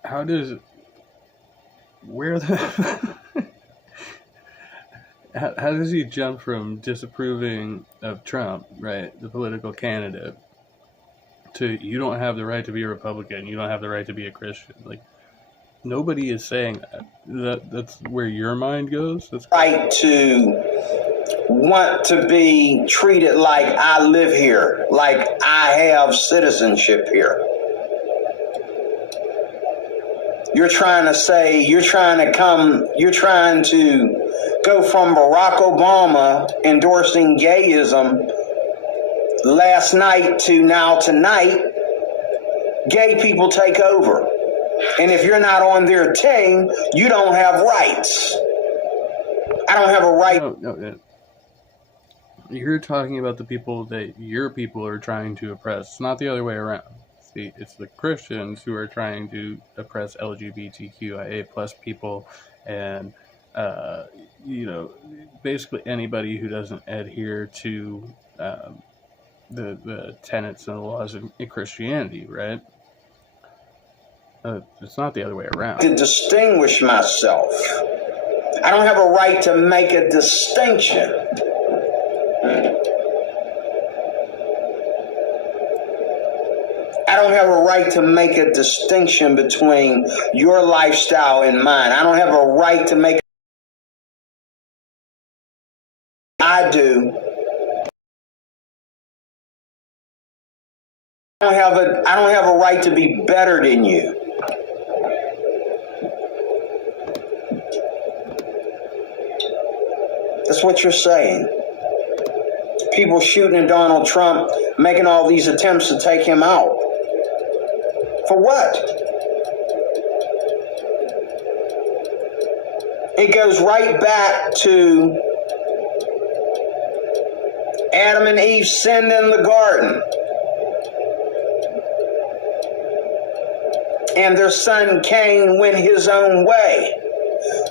How does? Where the? How does he jump from disapproving of Trump, right, the political candidate, to you don't have the right to be a Republican, you don't have the right to be a Christian? Like, nobody is saying that. That's where your mind goes? That's right to want to be treated like I live here, like I have citizenship here. You're trying to go from Barack Obama endorsing gayism last night to now tonight. Gay people take over. And if you're not on their team, you don't have rights. I don't have a right. No. You're talking about the people that your people are trying to oppress. It's not the other way around. See, it's the Christians who are trying to oppress LGBTQIA plus people and, basically anybody who doesn't adhere to the tenets and the laws of Christianity, right? It's not the other way around. To distinguish myself. I don't have a right to make a distinction. I don't have a right to make a distinction between your lifestyle and mine. I don't have a right to make. I do. I don't have a right to be better than you. That's what you're saying. People shooting at Donald Trump, making all these attempts to take him out. For what? It goes right back to Adam and Eve sinned in the garden. And their son Cain went his own way.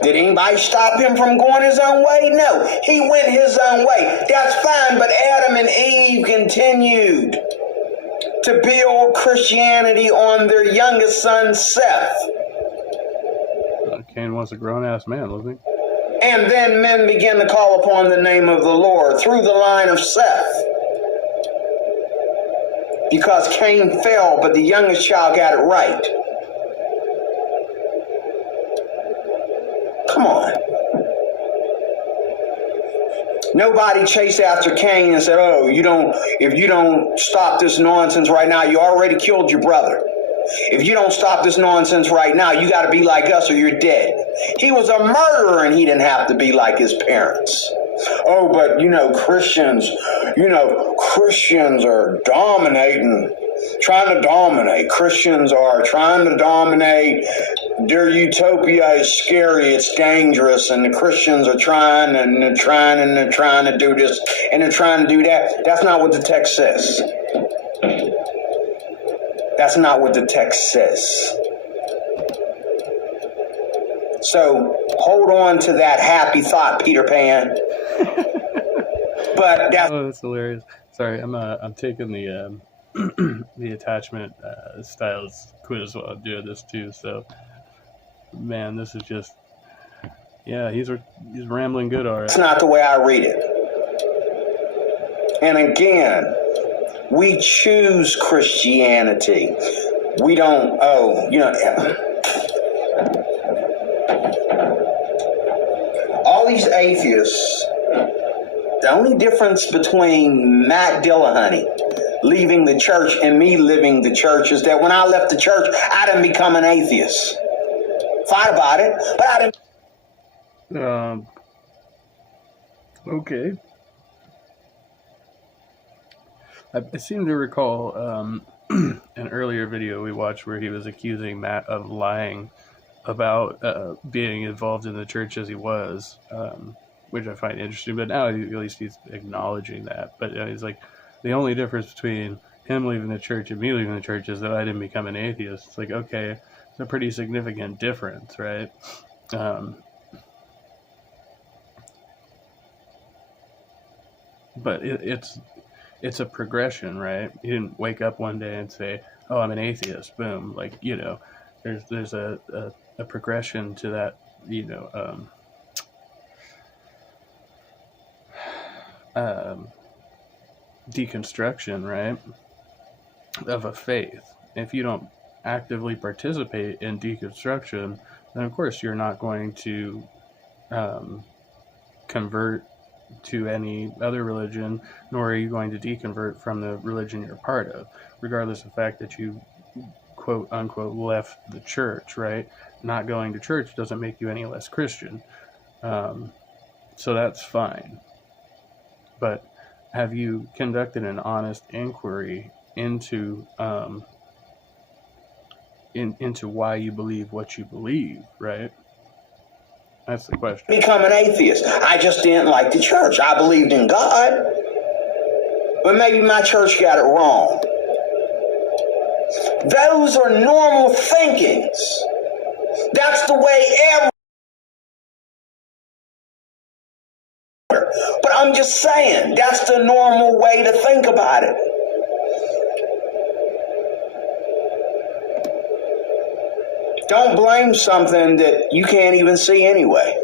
Did anybody stop him from going his own way? No, he went his own way. That's fine, but Adam and Eve continued to build Christianity on their youngest son, Seth. Cain was a grown-ass man, wasn't he? And then men began to call upon the name of the Lord through the line of Seth. Because Cain fell, but the youngest child got it right. Come on. Nobody chased after Cain and said, "Oh, if you don't stop this nonsense right now, you already killed your brother. If you don't stop this nonsense right now, you got to be like us or you're dead." He was a murderer and he didn't have to be like his parents. Oh, but Christians are dominating, trying to dominate. Christians are trying to dominate. Their utopia is scary, it's dangerous, and the Christians are trying and they're trying and they're trying to do this and they're trying to do that. That's not what the text says. That's not what the text says. So hold on to that happy thought, Peter Pan. But that's hilarious. Sorry, I'm taking the the attachment styles quiz while I'm doing this too. So, man, this is just he's rambling good already. It's not the way I read it. And again, We choose Christianity. We don't, all these atheists, the only difference between Matt Dillahunty leaving the church and me leaving the church is that when I left the church, I didn't become an atheist. Fight about it, but I didn't. Okay. I seem to recall an earlier video we watched where he was accusing Matt of lying about being involved in the church as he was, which I find interesting. But now at least he's acknowledging that. But he's like, the only difference between him leaving the church and me leaving the church is that I didn't become an atheist. It's like, okay, it's a pretty significant difference, right? But it's a progression, right? You didn't wake up one day and say, "Oh, I'm an atheist." Boom. Like, there's a progression to that, deconstruction, right, of a faith. If you don't actively participate in deconstruction, then of course you're not going to convert to any other religion, nor are you going to deconvert from the religion you're part of, regardless of the fact that you quote unquote left the church, right? Not going to church doesn't make you any less Christian. So that's fine. But have you conducted an honest inquiry into into why you believe what you believe, right? That's the question. Become an atheist. I just didn't like the church. I believed in God, but maybe my church got it wrong. Those are normal thinkings. That's the way But I'm just saying, that's the normal way to think about it. Don't blame something that you can't even see anyway.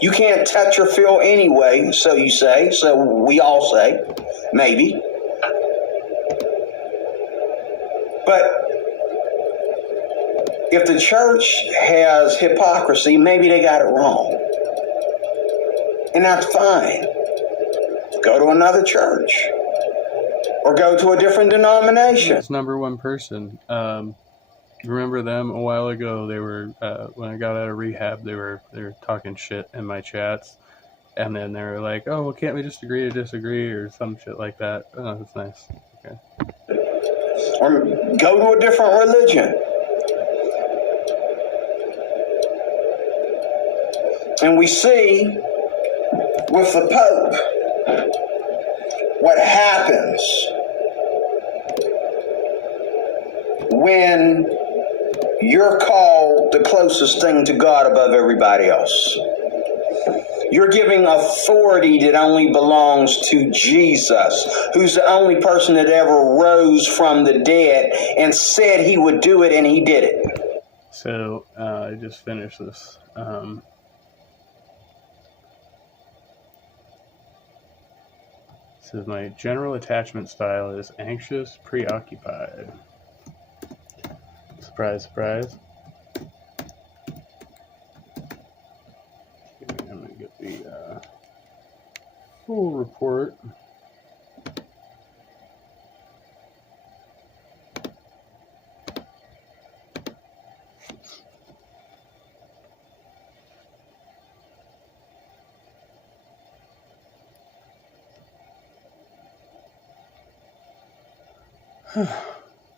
You can't touch or feel anyway, so you say, so we all say, maybe. But if the church has hypocrisy, maybe they got it wrong. And that's fine. Go to another church. Or go to a different denomination. That's number one person. Remember them a while ago? They were when I got out of rehab. They were talking shit in my chats, and then they were like, "Oh, well, can't we just agree to disagree?" or some shit like that. Oh, that's nice. Okay. Or go to a different religion. And we see with the Pope what happens when you're called the closest thing to God above everybody else. You're giving authority that only belongs to Jesus, who's the only person that ever rose from the dead and said he would do it, and he did it. So I just finished this. So my general attachment style is anxious, preoccupied. Surprise, surprise. Okay, I'm going to get the full report.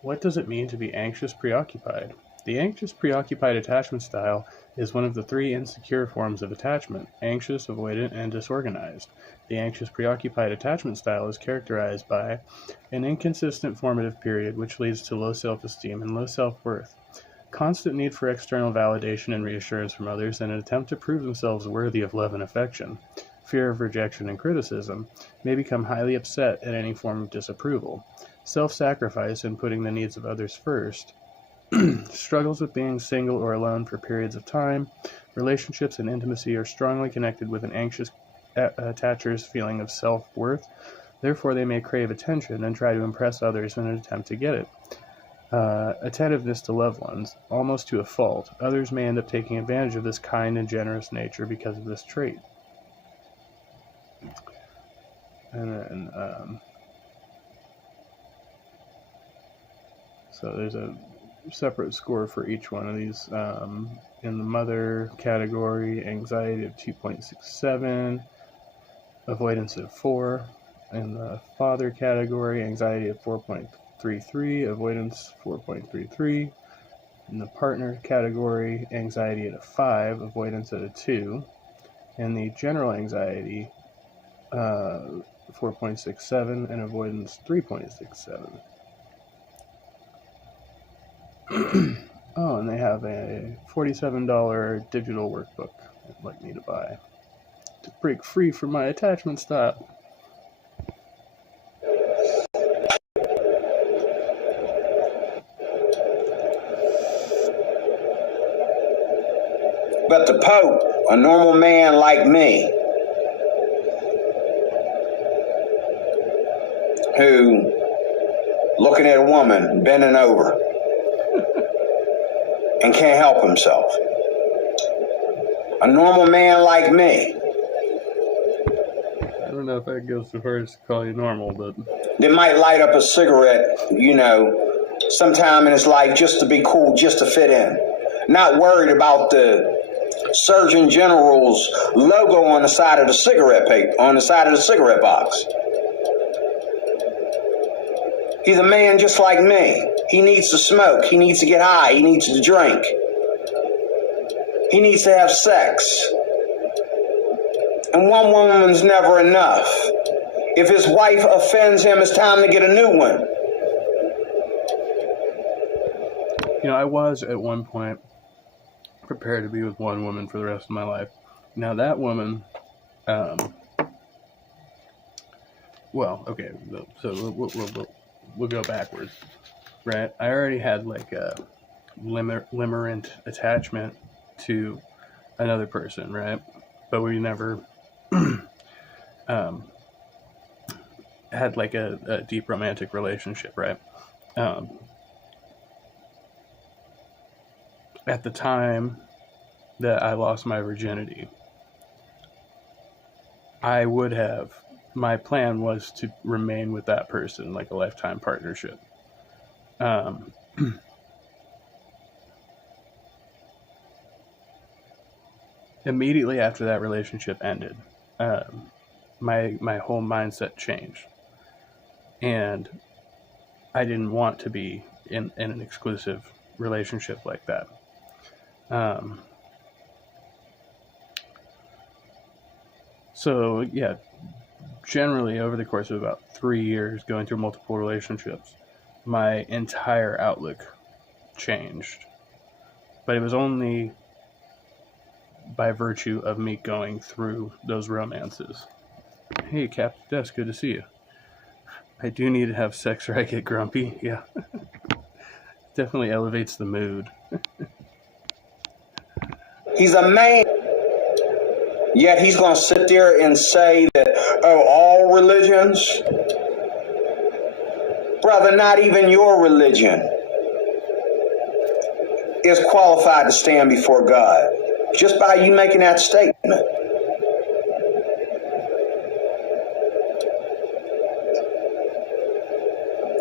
What does it mean to be anxious preoccupied? The anxious preoccupied attachment style is one of the three insecure forms of attachment: anxious, avoidant, and disorganized. The anxious preoccupied attachment style is characterized by an inconsistent formative period which leads to low self-esteem and low self-worth, constant need for external validation and reassurance from others, and an attempt to prove themselves worthy of love and affection. Fear of rejection and criticism, may become highly upset at any form of disapproval. Self-sacrifice and putting the needs of others first. Struggles with being single or alone for periods of time. Relationships and intimacy are strongly connected with an anxious attacher's feeling of self-worth. Therefore, they may crave attention and try to impress others in an attempt to get it. Attentiveness to loved ones, almost to a fault. Others may end up taking advantage of this kind and generous nature because of this trait. And then, so there's a separate score for each one of these. In the mother category, anxiety of 2.67, avoidance of 4. In the father category, anxiety of 4.33, avoidance 4.33. In the partner category, anxiety at a 5, avoidance at a 2. In the general anxiety, 4.67 and avoidance 3.67. Oh, and they have a $47 digital workbook they'd like me to buy to break free from my attachment style. But the Pope, a normal man like me, who, looking at a woman, bending over, and can't help himself. A normal man like me. I don't know if that goes so far as to call you normal, but... that might light up a cigarette, sometime in his life just to be cool, just to fit in. Not worried about the Surgeon General's logo on the side of the cigarette paper, on the side of the cigarette box. He's a man just like me. He needs to smoke. He needs to get high. He needs to drink. He needs to have sex. And one woman's never enough. If his wife offends him, it's time to get a new one. I was at one point prepared to be with one woman for the rest of my life. Now that woman, okay, so we'll go backwards, right? I already had like a limerent attachment to another person, right? But we never had like a deep romantic relationship, right? At the time that I lost my virginity, my plan was to remain with that person, like a lifetime partnership. Immediately after that relationship ended, my whole mindset changed. And I didn't want to be in an exclusive relationship like that. So yeah, generally over the course of about 3 years going through multiple relationships, my entire outlook changed. But it was only by virtue of me going through those romances. Hey, Captain Desk, good to see you. I do need to have sex or I get grumpy. Yeah. Definitely elevates the mood. He's a man. Yet he's going to sit there and say that, all religions? Brother, not even your religion is qualified to stand before God just by you making that statement.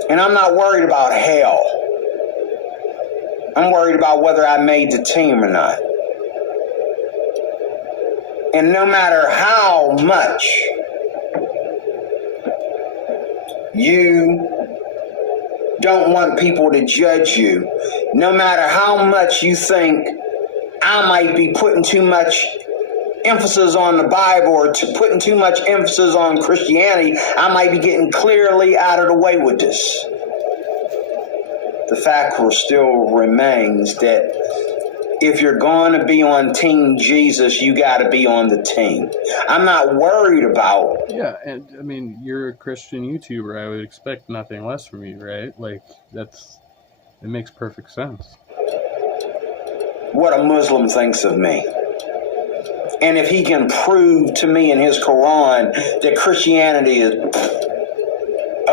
And I'm not worried about hell. I'm worried about whether I made the team or not. And no matter how much you don't want people to judge you, no matter how much you think I might be putting too much emphasis on the Bible or putting too much emphasis on Christianity, I might be getting clearly out of the way with this. The fact still remains that if you're going to be on Team Jesus, you got to be on the team. I'm not worried about... Yeah, and I mean, you're a Christian YouTuber. I would expect nothing less from you, right? Like, it makes perfect sense. What a Muslim thinks of me. And if he can prove to me in his Quran that Christianity is...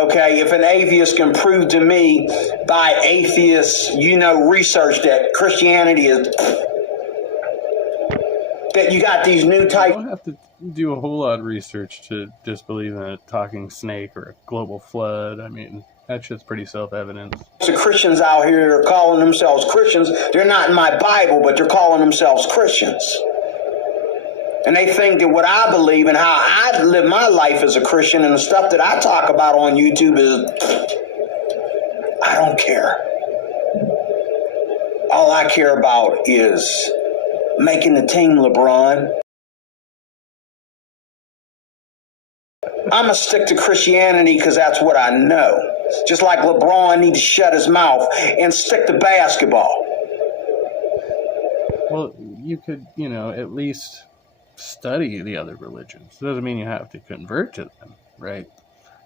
Okay, if an atheist can prove to me by atheist, research that Christianity is, that you got these new You type. don't have to do a whole lot of research to disbelieve in a talking snake or a global flood. I mean, that shit's pretty self-evident. The Christians out here are calling themselves Christians. They're not in my Bible, but they're calling themselves Christians. And they think that what I believe and how I live my life as a Christian and the stuff that I talk about on YouTube is, I don't care. All I care about is making the team, LeBron. I'm going to stick to Christianity because that's what I know. Just like LeBron needs to shut his mouth and stick to basketball. Well, you could, at least study the other religions. It doesn't mean you have to convert to them, right?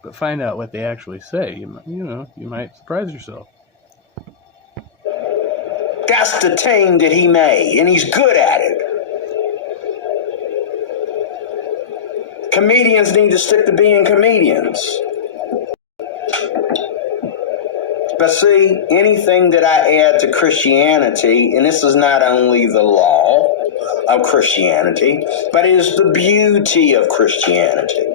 But find out what they actually say. You might surprise yourself. That's the team that he made, and he's good at it. Comedians need to stick to being comedians. But see, anything that I add to Christianity, and this is not only the law of Christianity, but it is the beauty of Christianity.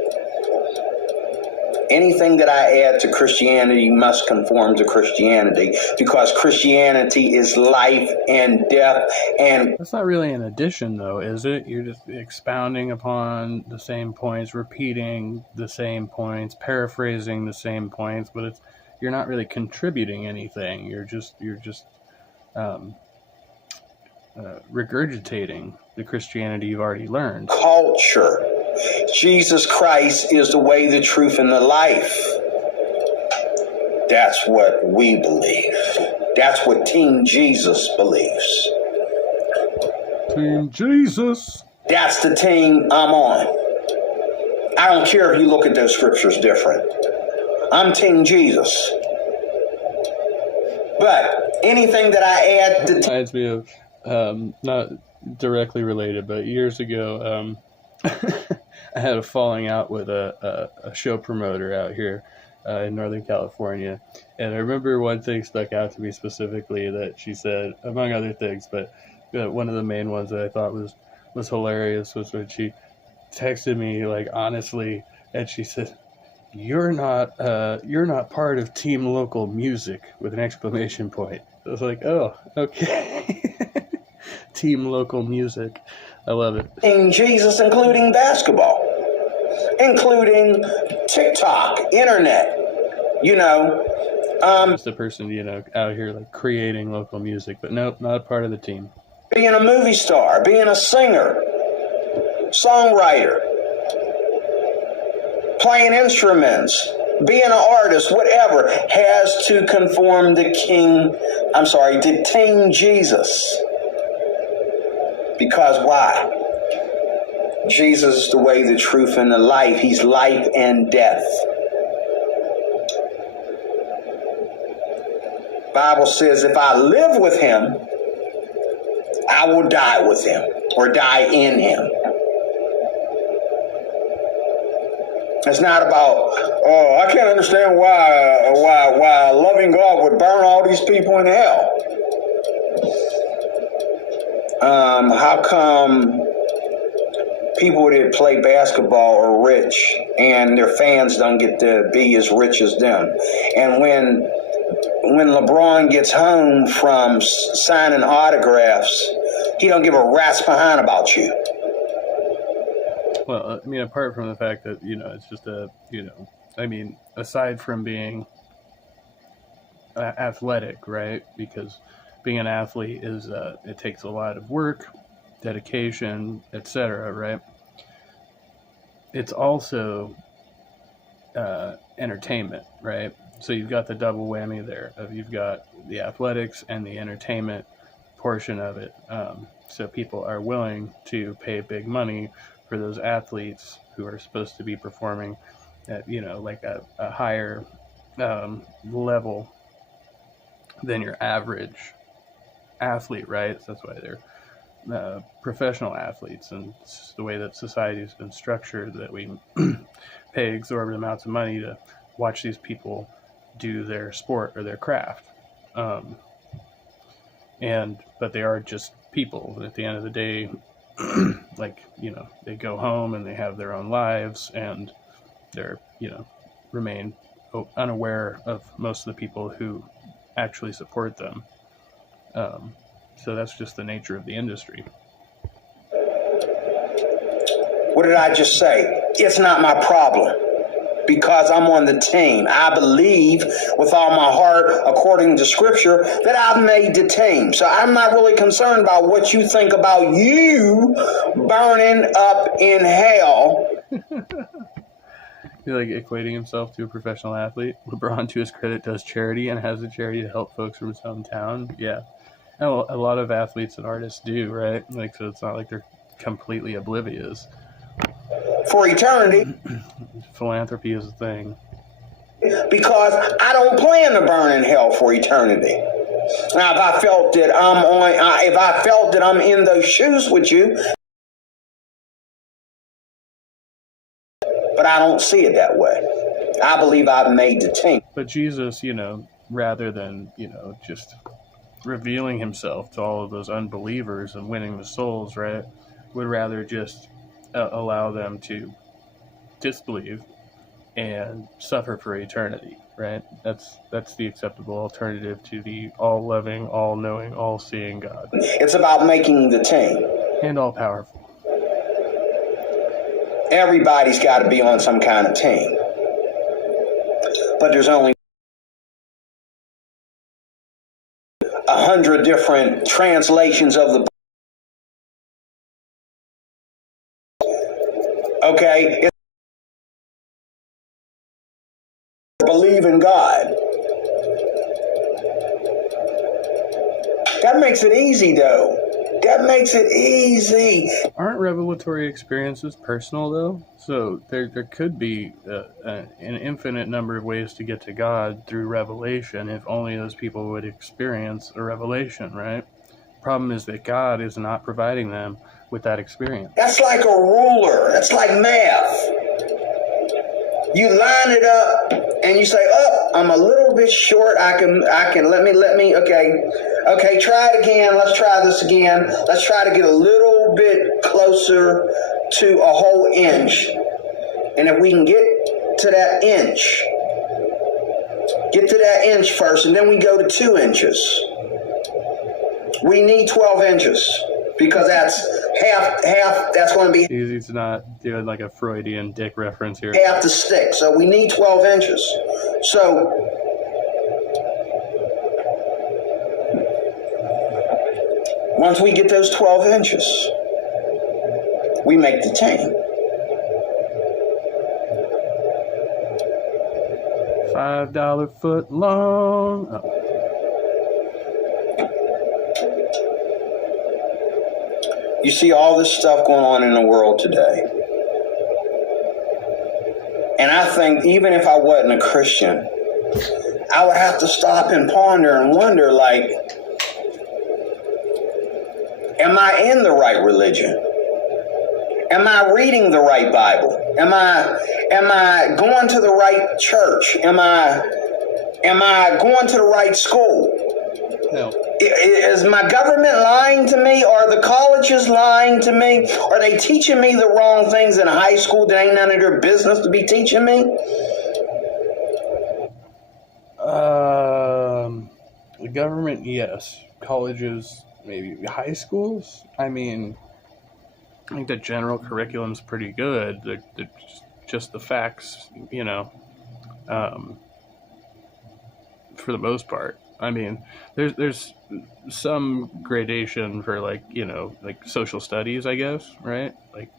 Anything that I add to Christianity must conform to Christianity, because Christianity is life and death. And that's not really an addition, though, is it? You're just expounding upon the same points, repeating the same points, paraphrasing the same points, but you're not really contributing anything. You're just regurgitating the Christianity you've already learned. Culture. Jesus Christ is the way, the truth, and the life. That's what we believe. That's what Team Jesus believes. Team Jesus. That's the team I'm on. I don't care if you look at those scriptures different. I'm Team Jesus. But anything that I add to reminds me of not directly related, but years ago, I had a falling out with a show promoter out here in Northern California, and I remember one thing stuck out to me specifically that she said, among other things, but one of the main ones that I thought was hilarious was when she texted me, like, honestly, and she said, you're not part of Team Local Music, with an exclamation point. I was like, oh, okay. Team Local Music. I love it. Team Jesus, including basketball, including TikTok, internet, Just a person, out here like creating local music, but nope, not a part of the team. Being a movie star, being a singer, songwriter, playing instruments, being an artist, whatever, has to conform to Team Jesus. Because why? Jesus is the way, the truth, and the life. He's life and death. Bible says if I live with him, I will die with him or die in him. It's not about, I can't understand why a loving God would burn all these people in hell. How come people that play basketball are rich and their fans don't get to be as rich as them? And when LeBron gets home from signing autographs, he don't give a rat's behind about you. Well, I mean, apart from the fact that, it's just aside from being athletic, right? Because being an athlete is, it takes a lot of work, dedication, etc., right? It's also entertainment, right? So you've got the double whammy there of you've got the athletics and the entertainment portion of it. So people are willing to pay big money for those athletes who are supposed to be performing at, like a higher level than your average athlete, right? So that's why they're professional athletes, and it's just the way that society has been structured that we pay exorbitant amounts of money to watch these people do their sport or their craft. But they are just people. At the end of the day, they go home and they have their own lives, and they're, remain unaware of most of the people who actually support them. So that's just the nature of the industry. What did I just say? It's not my problem, because I'm on the team. I believe with all my heart, according to Scripture, that I've made the team. So I'm not really concerned about what you think about you burning up in hell. He's like equating himself to a professional athlete. LeBron, to his credit, does charity and has a charity to help folks from his hometown. Yeah. And a lot of athletes and artists do, right? So it's not like they're completely oblivious. For eternity. Philanthropy is a thing. Because I don't plan to burn in hell for eternity. Now, if I felt that I'm in those shoes with you, but I don't see it that way. I believe I've made the team. But Jesus, rather than, just revealing himself to all of those unbelievers and winning the souls, right, would rather just allow them to disbelieve and suffer for eternity, right? That's the acceptable alternative to the all-loving, all-knowing, all-seeing God. It's about making the team. And all-powerful. Everybody's got to be on some kind of team. But there's only 100 different translations of the okay, believe in God. That makes it easy, though. That makes it easy. Aren't revelatory experiences personal, though? So there could be an infinite number of ways to get to God through revelation if only those people would experience a revelation, right? Problem is that God is not providing them with that experience. That's like a ruler. That's like math. You line it up and you say, "Oh, I'm a little bit short. I can let me okay, try it again. Let's try this again. Let's try to get a little bit closer to a whole inch. And if we can get to that inch first, and then we go to 2 inches. We need 12 inches because that's half, that's going to be easy to not do like a Freudian dick reference here. Half the stick. So we need 12 inches. So once we get those 12 inches, we make the team. $5 foot long. Oh. You see all this stuff going on in the world today. And I think even if I wasn't a Christian, I would have to stop and ponder and wonder, like, am I in the right religion? Am I reading the right Bible? Am I going to the right church? Am I going to the right school? No. Is my government lying to me? Are the colleges lying to me? Are they teaching me the wrong things in high school that ain't none of their business to be teaching me? The government, yes. Colleges, maybe. High schools? I mean, I think the general curriculum's pretty good. Just the facts, for the most part. I mean, there's some gradation for like social studies, I guess, right? Like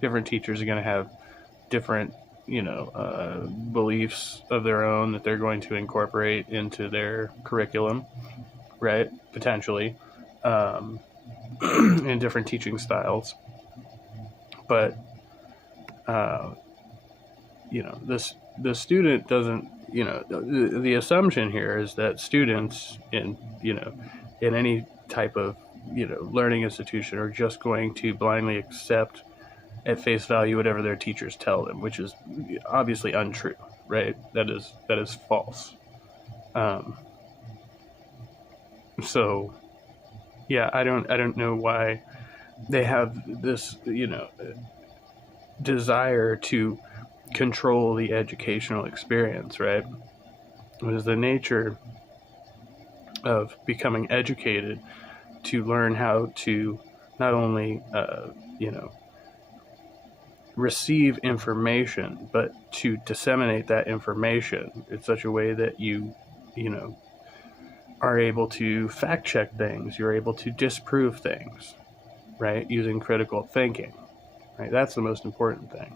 different teachers are going to have different, beliefs of their own that they're going to incorporate into their curriculum, right? Potentially, in different teaching styles. But, the student doesn't, the assumption here is that students in any type of, learning institution are just going to blindly accept at face value whatever their teachers tell them, which is obviously untrue, right? That is false. So yeah, I don't know why they have this, desire to control the educational experience, right? It is the nature of becoming educated to learn how to not only, receive information, but to disseminate that information in such a way that you are able to fact check things, you're able to disprove things, right? Using critical thinking, right? That's the most important thing.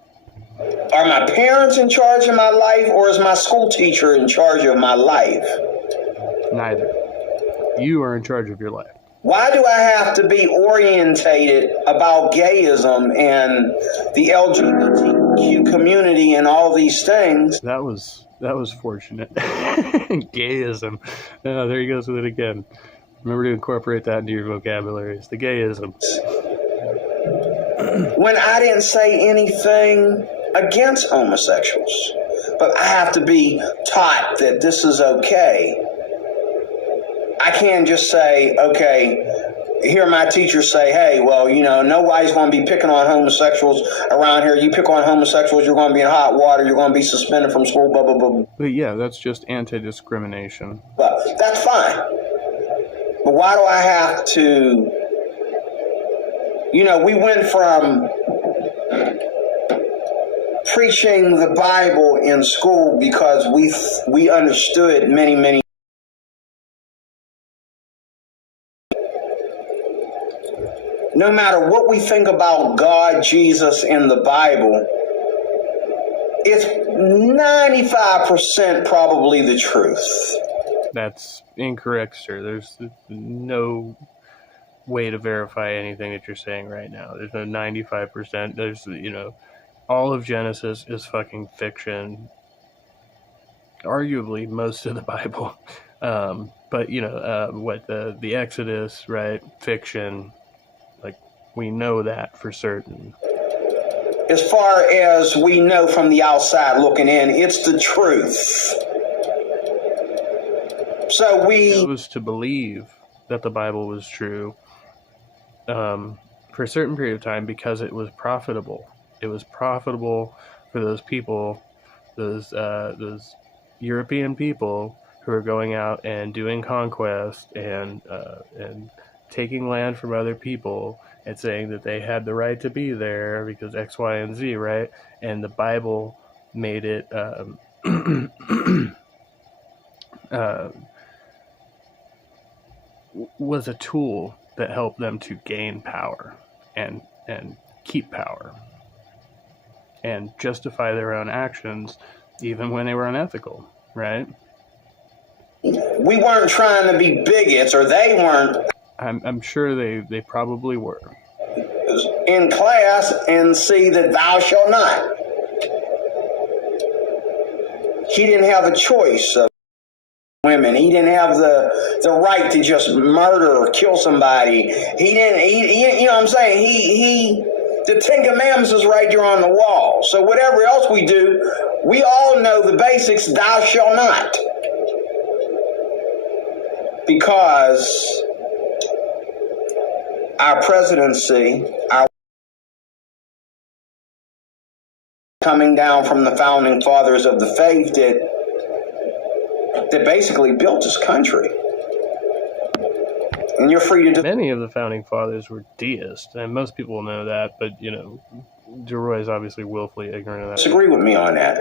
Are my parents in charge of my life, or is my school teacher in charge of my life? Neither. You are in charge of your life. Why do I have to be orientated about gayism and the LGBTQ community and all these things? That was fortunate. Gayism. Oh, there he goes with it again. Remember to incorporate that into your vocabulary. It's the gayism. When I didn't say anything against homosexuals, but I have to be taught that this is okay. I can't just say, okay, hear my teacher say, hey, well, nobody's going to be picking on homosexuals around here. You pick on homosexuals, you're going to be in hot water, you're going to be suspended from school, blah, blah, blah. But yeah, that's just anti-discrimination. But that's fine. But why do I have to, we went from preaching the Bible in school because we understood many no matter what we think about God, Jesus, and the Bible, it's 95% probably the truth. That's incorrect, sir. There's no way to verify anything that you're saying right now. There's no 95%. There's, all of Genesis is fucking fiction. Arguably, most of the Bible. But, the Exodus, right? Fiction. We know that for certain. As far as we know from the outside looking in, it's the truth. So we chose to believe that the Bible was true for a certain period of time because it was profitable. It was profitable for those people, those European people who are going out and doing conquest and taking land from other people and saying that they had the right to be there because X, Y, and Z, right? And the Bible made it was a tool that helped them to gain power and keep power and justify their own actions even when they were unethical, right? We weren't trying to be bigots, or they weren't. I'm sure they probably were. In class and see that thou shalt not. He didn't have a choice of women. He didn't have the right to just murder or kill somebody. He didn't, you know what I'm saying? The Ten Commandments is right there on the wall. So whatever else we do, we all know the basics, thou shalt not. Because our presidency, our coming down from the founding fathers of the faith that basically built this country. And you're free to do. Many of the founding fathers were deists, and most people know that, but, DeRoy is obviously willfully ignorant of that. Disagree with me on that.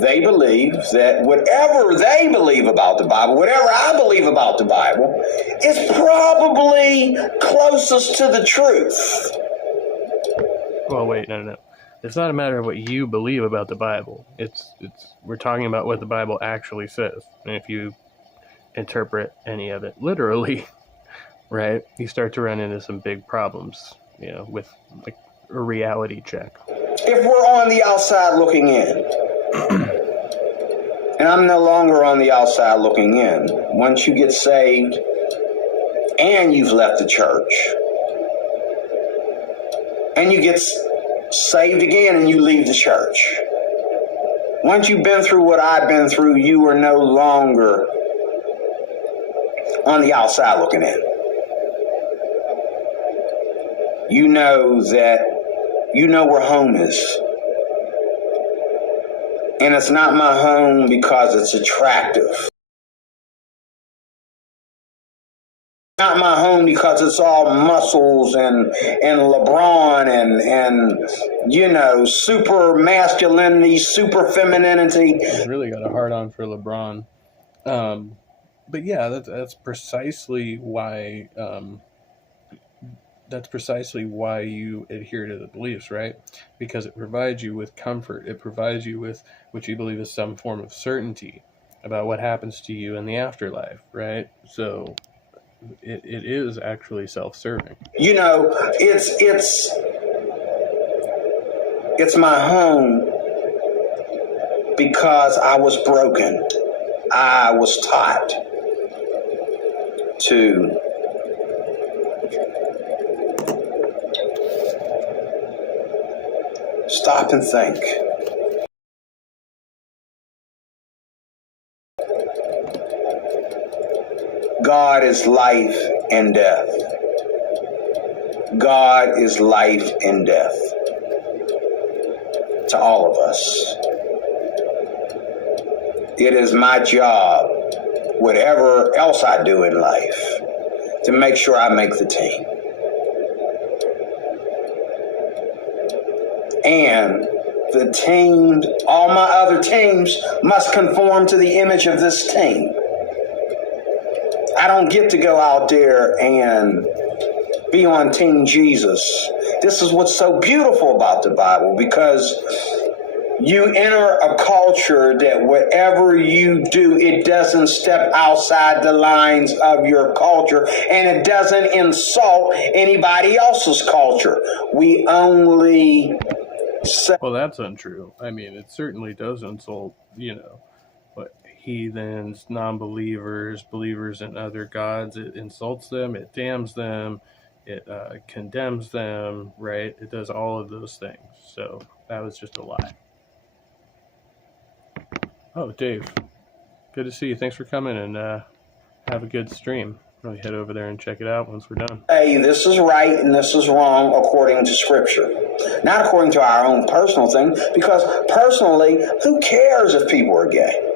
They believe that whatever they believe about the Bible, whatever I believe about the Bible, is probably closest to the truth. Well, wait, no. It's not a matter of what you believe about the Bible. We're talking about what the Bible actually says. And if you interpret any of it literally, right, you start to run into some big problems, with like a reality check. If we're on the outside looking in, and I'm no longer on the outside looking in, once you get saved and you've left the church, and you get saved again and you leave the church, Once you've been through what I've been through, you are no longer on the outside looking in. You know where home is. And it's not my home because it's attractive. Not my home because it's all muscles and LeBron and super masculinity, super femininity. I really got a hard on for LeBron. But yeah, that's precisely why you adhere to the beliefs, right? Because it provides you with comfort. It provides you with what you believe is some form of certainty about what happens to you in the afterlife, right? So it is actually self-serving. It's my home because I was broken. I was taught to stop and think. God is life and death. God is life and death to all of us. It is my job, whatever else I do in life, to make sure I make the team. And the team, all my other teams must conform to the image of this team. I don't get to go out there and be on Team Jesus. This is what's so beautiful about the Bible, because you enter a culture that whatever you do, it doesn't step outside the lines of your culture, and it doesn't insult anybody else's culture. We only say... Well, that's untrue. I mean, it certainly does insult, what heathens, non-believers, believers in other gods. It insults them, it damns them, it condemns them, right? It does all of those things. So that was just a lie. Oh, Dave, good to see you. Thanks for coming, and have a good stream. Really head over there and check it out once we're done. Hey, this is right and this is wrong according to Scripture. Not according to our own personal thing, because personally, who cares if people are gay?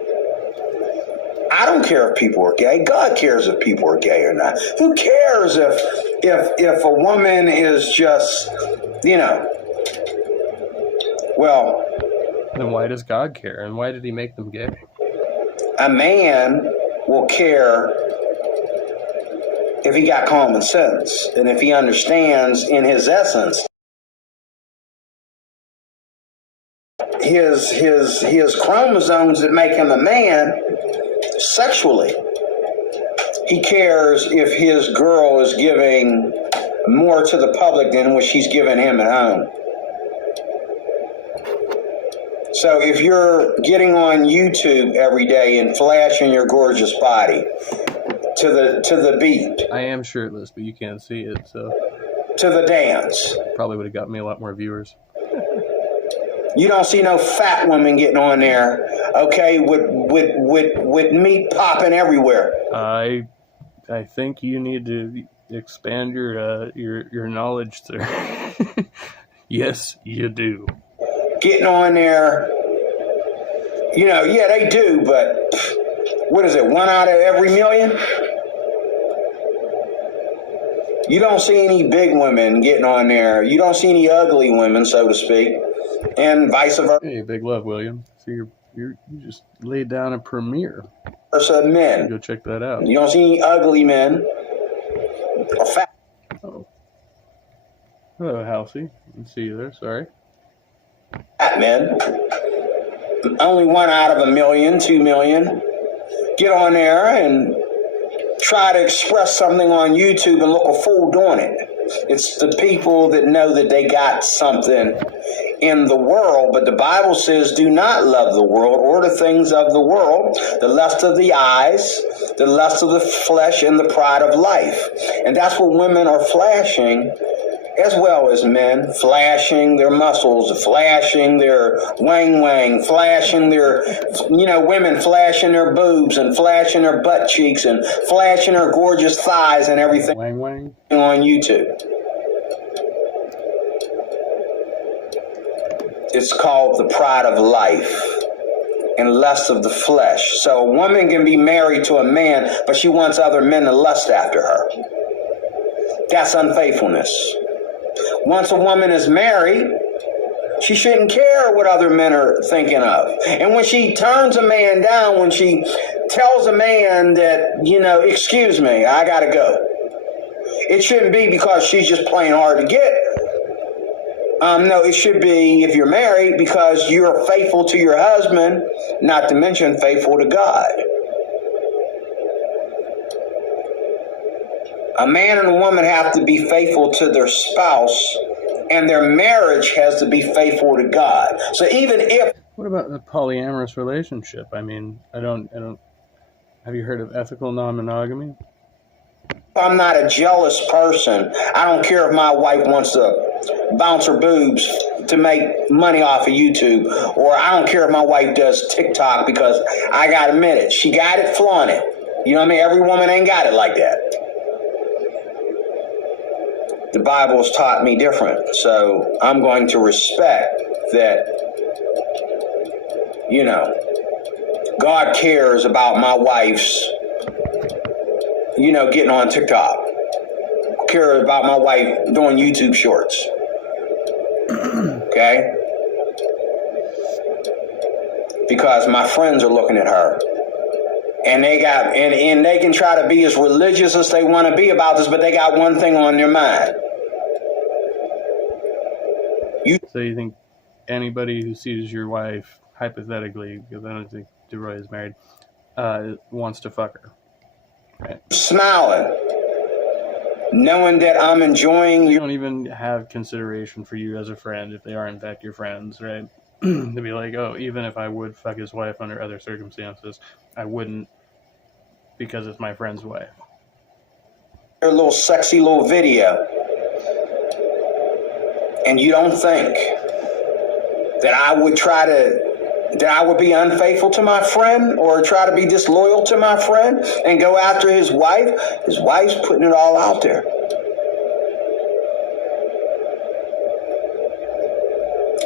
I don't care if people are gay. God cares if people are gay or not. Who cares if a woman is just, well... Then why does God care? And why did he make them gay? A man will care if he got common sense and if he understands in his essence his chromosomes that make him a man sexually. He cares if his girl is giving more to the public than what she's giving him at home. So if you're getting on YouTube every day and flashing your gorgeous body to the beat. I am shirtless, but you can't see it, so. To the dance. Probably would have got me a lot more viewers. You don't see no fat women getting on there, okay, with meat popping everywhere. I think you need to expand your knowledge there. Yes, you do. Getting on there, yeah, they do, but what is it, 1 out of every million? You don't see any big women getting on there. You don't see any ugly women, so to speak, and vice versa. Hey, big love, William. So you just laid down a premiere. Men. Go check that out. You don't see any ugly men or fat. Oh. Hello, Halsey. Didn't see you there. Sorry. Fat men. Only 1 out of a million, 2 million. Get on there and try to express something on YouTube and look a fool doing it. It's the people that know that they got something in the world, but the Bible says, do not love the world or the things of the world, the lust of the eyes, the lust of the flesh, and the pride of life. And that's what women are flashing as well as men, flashing their muscles, flashing their wang wang, flashing their, women flashing their boobs and flashing their butt cheeks and flashing their gorgeous thighs and everything Wang wang on YouTube. It's called the pride of life and lust of the flesh. So a woman can be married to a man, but she wants other men to lust after her. That's unfaithfulness. Once a woman is married, she shouldn't care what other men are thinking of. And when she turns a man down, when she tells a man that, excuse me, I gotta go, it shouldn't be because she's just playing hard to get. No, it should be, if you're married, because you're faithful to your husband, not to mention faithful to God. A man and a woman have to be faithful to their spouse, and their marriage has to be faithful to God. So even if... What about the polyamorous relationship? I mean, I don't. Have you heard of ethical non-monogamy? I'm not a jealous person. I don't care if my wife wants to bounce her boobs to make money off of YouTube, or I don't care if my wife does TikTok, because I gotta admit it, she got it, flaunt it. You know what I mean? Every woman ain't got it like that. The Bible's taught me different, so I'm going to respect that, God cares about my wife's, getting on TikTok. Care about my wife doing YouTube shorts. Okay? Because my friends are looking at her. And they got and they can try to be as religious as they want to be about this, but they got one thing on their mind. So you think anybody who sees your wife, hypothetically, because I don't think DeRoy is married, wants to fuck her, right? Smiling, knowing that I'm enjoying You don't even have consideration for you as a friend if they are in fact your friends, right? To be like, oh, even if I would fuck his wife under other circumstances, I wouldn't, because it's my friend's wife. a little sexy little video, and you don't think that I would be unfaithful to my friend, or try to be disloyal to my friend and go after his wife? His wife's putting it all out there.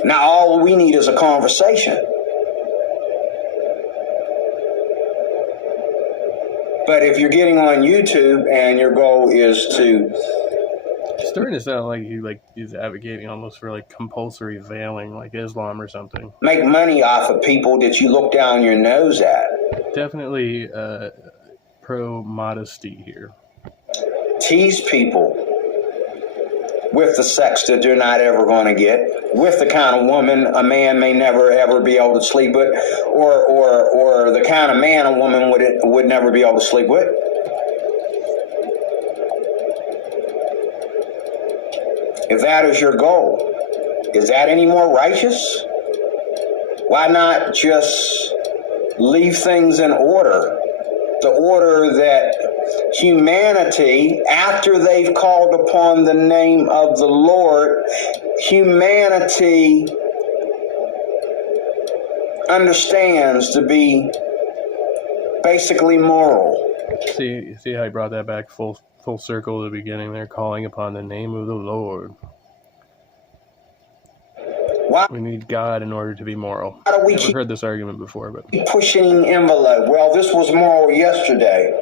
Now all we need is a conversation. But if you're getting on YouTube and your goal is to... It's starting to sound like he's advocating almost for compulsory veiling, like Islam or something. Make money off of people that you look down your nose at. Definitely pro-modesty here. Tease people with the sex that they're not ever going to get, with the kind of woman a man may never ever be able to sleep with, or the kind of man a woman would never be able to sleep with. If that is your goal, is that any more righteous? Why not just leave things in order? The order that humanity, after they've called upon the name of the Lord, humanity understands to be basically moral. See how he brought that back full circle at the beginning there, calling upon the name of the Lord. Why? We need God in order to be moral. How do we I've heard this argument before, but pushing envelope? Well, this was moral yesterday,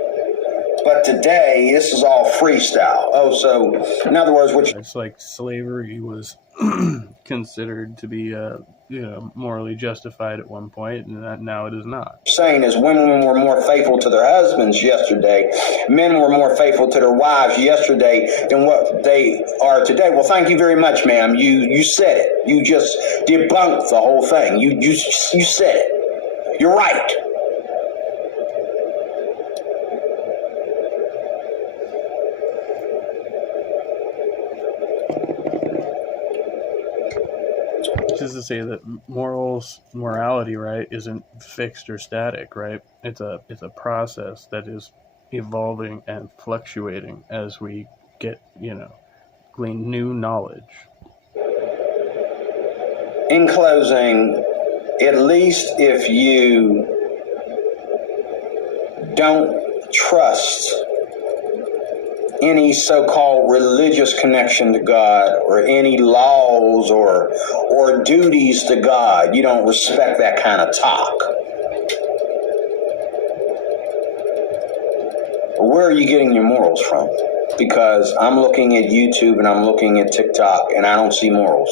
but today this is all freestyle. Oh, so in other words, it's like slavery was considered to be morally justified at one point, and now it is not. Saying is women were more faithful to their husbands yesterday. Men were more faithful to their wives yesterday than what they are today. Well, thank you very much, ma'am. You said it. You just debunked the whole thing. You said it. You're right. Just to say that morality, right, isn't fixed or static, right? It's a process that is evolving and fluctuating as we get, glean new knowledge. In closing, at least if you don't trust any so-called religious connection to God or any laws or duties to God, you don't respect that kind of talk. Where are you getting your morals from? Because I'm looking at YouTube and I'm looking at TikTok and I don't see morals.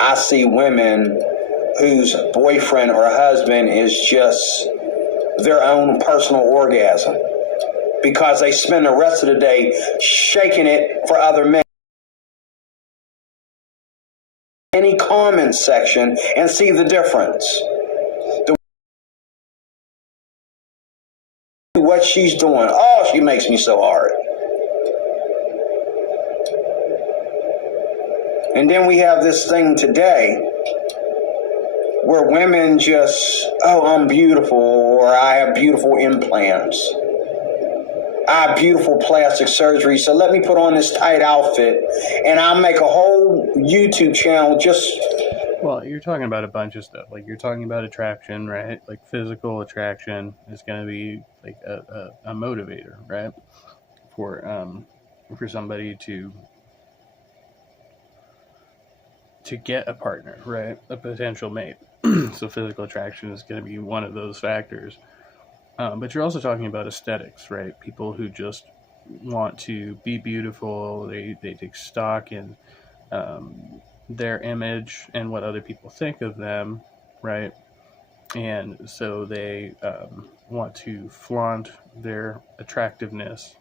I see women whose boyfriend or husband is just their own personal orgasm because they spend the rest of the day shaking it for other men. Any comment section and see the difference. What she's doing. Oh, she makes me so hard. And then we have this thing today where women just, oh, I'm beautiful, or I have beautiful implants. I have beautiful plastic surgery, so let me put on this tight outfit and I'll make a whole YouTube channel just... Well, you're talking about a bunch of stuff. Like, you're talking about attraction, right? Like, physical attraction is going to be like a motivator, right? For somebody to get a partner, right? A potential mate. So physical attraction is going to be one of those factors. But you're also talking about aesthetics, right? People who just want to be beautiful. They take stock in their image and what other people think of them, right? And so they want to flaunt their attractiveness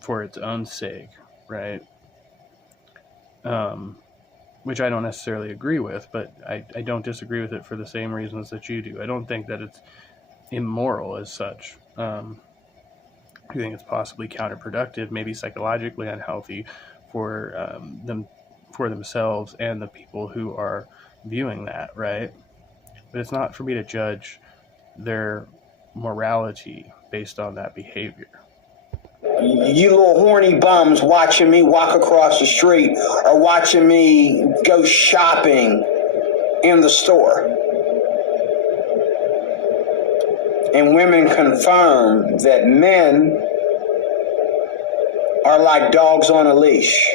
for its own sake, right? Which I don't necessarily agree with, but I don't disagree with it for the same reasons that you do. I don't think that it's immoral as such. I think it's possibly counterproductive, maybe psychologically unhealthy for themselves and the people who are viewing that, right? But it's not for me to judge their morality based on that behavior. You little horny bums watching me walk across the street or watching me go shopping in the store. And women confirm that men are like dogs on a leash.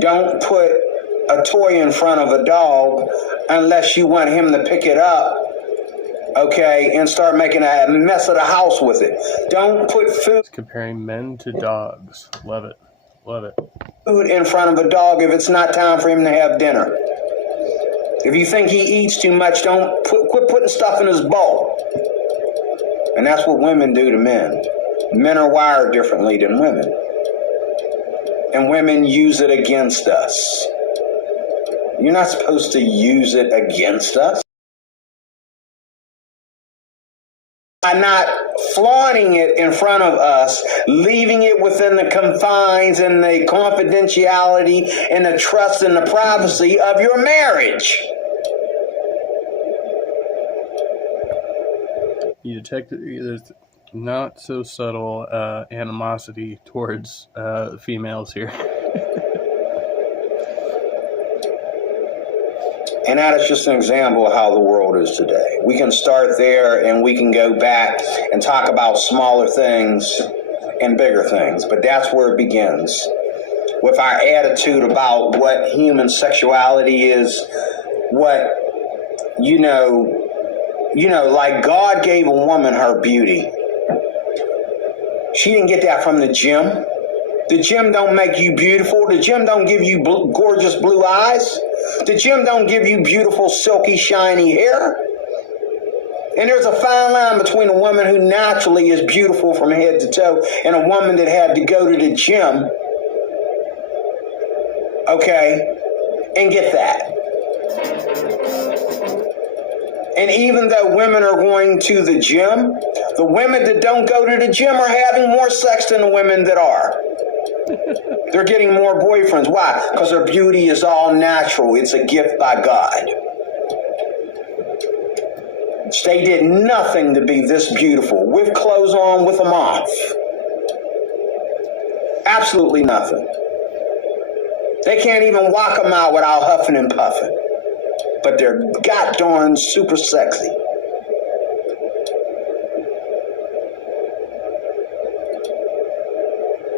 Don't put a toy in front of a dog unless you want him to pick it up, okay, and start making a mess of the house with it. Don't put food... Comparing men to dogs. Love it. Love it. Food in front of a dog if it's not time for him to have dinner. If you think he eats too much, quit putting stuff in his bowl. And that's what women do to men. Men are wired differently than women. And women use it against us. You're not supposed to use it against us. By not flaunting it in front of us, leaving it within the confines and the confidentiality and the trust and the privacy of your marriage. You detect there's not so subtle animosity towards females here. And that is just an example of how the world is today. We can start there and we can go back and talk about smaller things and bigger things. But that's where it begins. With our attitude about what human sexuality is, what, like God gave a woman her beauty. She didn't get that from the gym. The gym don't make you beautiful. The gym don't give you gorgeous blue eyes. The gym don't give you beautiful, silky, shiny hair. And there's a fine line between a woman who naturally is beautiful from head to toe and a woman that had to go to the gym, okay, and get that. And even though women are going to the gym, the women that don't go to the gym are having more sex than the women that are. They're getting more boyfriends. Why? Because their beauty is all natural. It's a gift by God. They did nothing to be this beautiful. With clothes on, with them off. Absolutely nothing. They can't even walk them out without huffing and puffing. But they're god darn super sexy.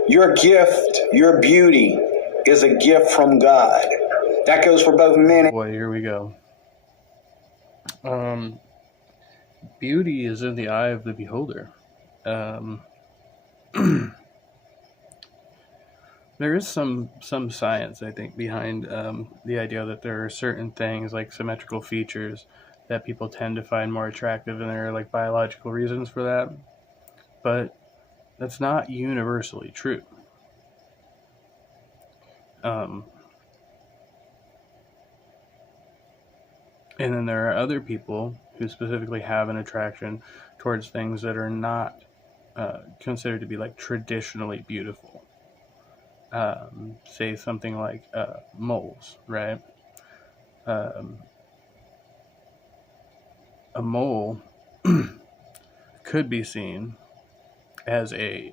Your gift, your beauty, is a gift from God. That goes for both men and... Boy, here we go. Beauty is in the eye of the beholder. There is some science, I think, behind the idea that there are certain things like symmetrical features that people tend to find more attractive, and there are like biological reasons for that. But that's not universally true. And then there are other people who specifically have an attraction towards things that are not considered to be like traditionally beautiful. Say something like moles, right? A mole could be seen as a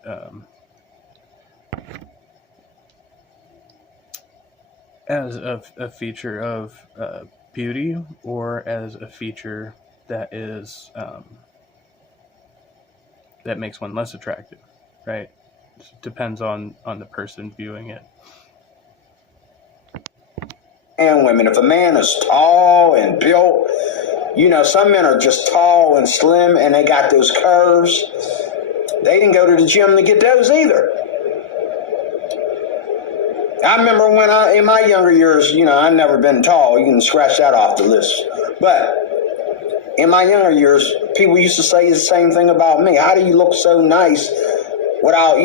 feature of beauty, or as a feature that is that makes one less attractive, right? It depends on the person viewing it. And women, if a man is tall and built, some men are just tall and slim and they got those curves. They didn't go to the gym to get those either. I remember when in my younger years, I've never been tall. You can scratch that off the list. But in my younger years, people used to say the same thing about me. How do you look so nice without,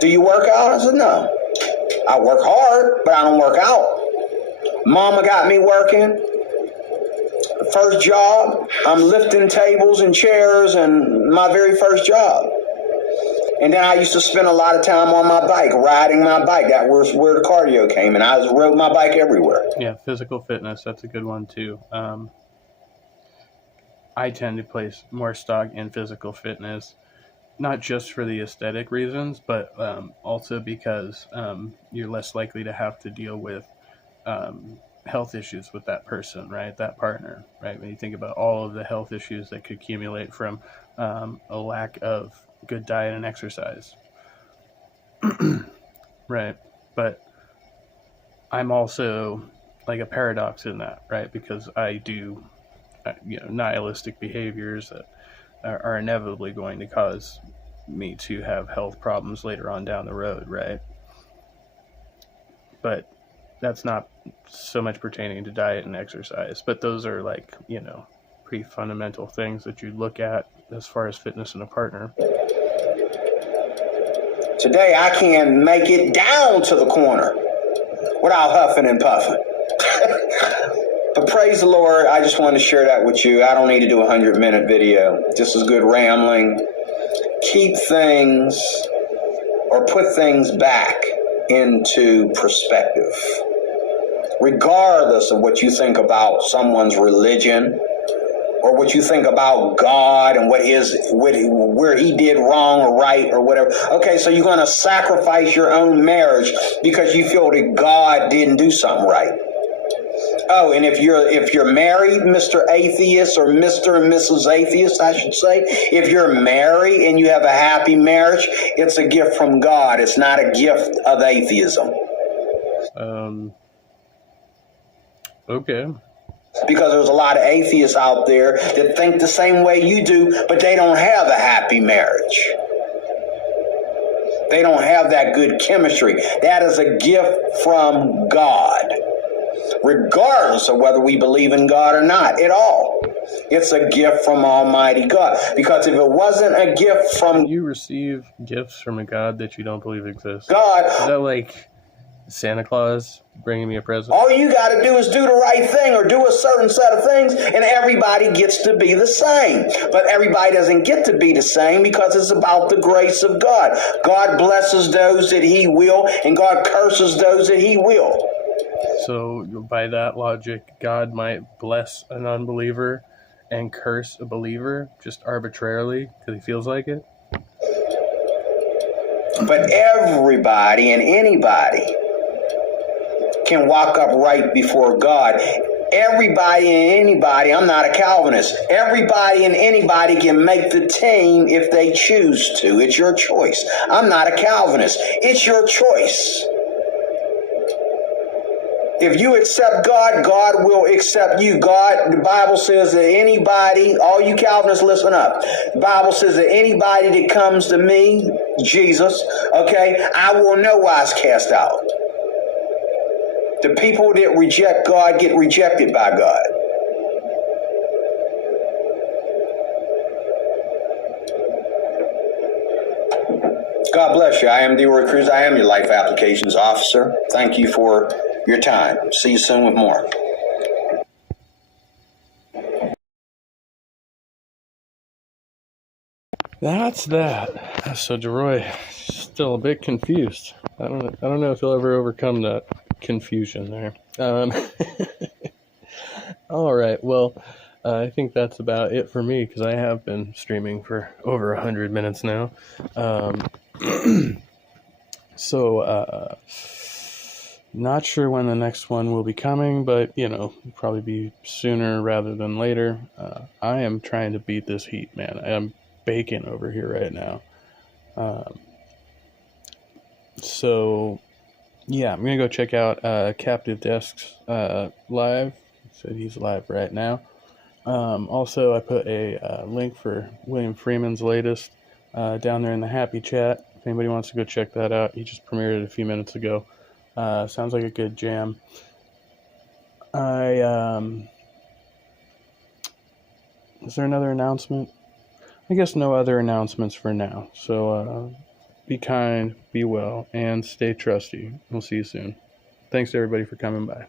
do you work out? I said, no. I work hard, but I don't work out. Mama got me working. First job, I'm lifting tables and chairs, and my very first job. And then I used to spend a lot of time on my bike, riding my bike. That was where the cardio came, and I rode my bike everywhere. Yeah, physical fitness, that's a good one too. I tend to place more stock in physical fitness, not just for the aesthetic reasons, but also because you're less likely to have to deal with health issues with that person, right? That partner, right? When you think about all of the health issues that could accumulate from a lack of good diet and exercise. Right. But I'm also like a paradox in that, right? Because I do, nihilistic behaviors that are inevitably going to cause me to have health problems later on down the road, right? But that's not so much pertaining to diet and exercise, but those are like, pretty fundamental things that you look at as far as fitness in a partner. Today, I can't make it down to the corner without huffing and puffing. But praise the Lord, I just want to share that with you. I don't need to do a 100-minute video. This is good rambling. Keep things or put things back into perspective. Regardless of what you think about someone's religion, or what you think about God and where he did wrong or right or whatever. Okay, so you're going to sacrifice your own marriage because you feel that God didn't do something right. Oh, and if you're married, Mr. Atheist, or Mr. and Mrs. Atheist, I should say, if you're married and you have a happy marriage, it's a gift from God. It's not a gift of atheism. Okay. Because there's a lot of atheists out there that think the same way you do, but they don't have a happy marriage. They don't have that good chemistry. That is a gift from God, regardless of whether we believe in God or not at all. It's a gift from Almighty God. Because if it wasn't a gift from... You receive gifts from a God that you don't believe exists. God... Is that like Santa Claus bringing me a present? All you got to do is do the right thing or do a certain set of things, and everybody gets to be the same. But everybody doesn't get to be the same because it's about the grace of God. God blesses those that he will, and God curses those that he will. So by that logic, God might bless an unbeliever and curse a believer just arbitrarily because he feels like it? But everybody and anybody can walk up right before God. Everybody and anybody, I'm not a Calvinist, everybody and anybody can make the team if they choose to. It's your choice. I'm not a Calvinist. It's your choice. If you accept God, God will accept you. God, the Bible says that anybody, all you Calvinists, listen up. The Bible says that anybody that comes to me, Jesus, okay, I will no wise cast out. The people that reject God get rejected by God. God bless you. I am Leroy Cruz. I am your life applications officer. Thank you for your time. See you soon with more. That's that. So Jeroy, still a bit confused. I don't know if he'll ever overcome that confusion there. All right. Well, I think that's about it for me because I have been streaming for over 100 minutes now. So, not sure when the next one will be coming, but, probably be sooner rather than later. I am trying to beat this heat, man. I'm baking over here right now. So, yeah, I'm going to go check out Captive Desk's live. So he's live right now. Also, I put a link for William Freeman's latest down there in the Happy Chat. If anybody wants to go check that out, he just premiered it a few minutes ago. Sounds like a good jam. Is there another announcement? I guess no other announcements for now. So be kind, be well, and stay trusty. We'll see you soon. Thanks to everybody for coming by.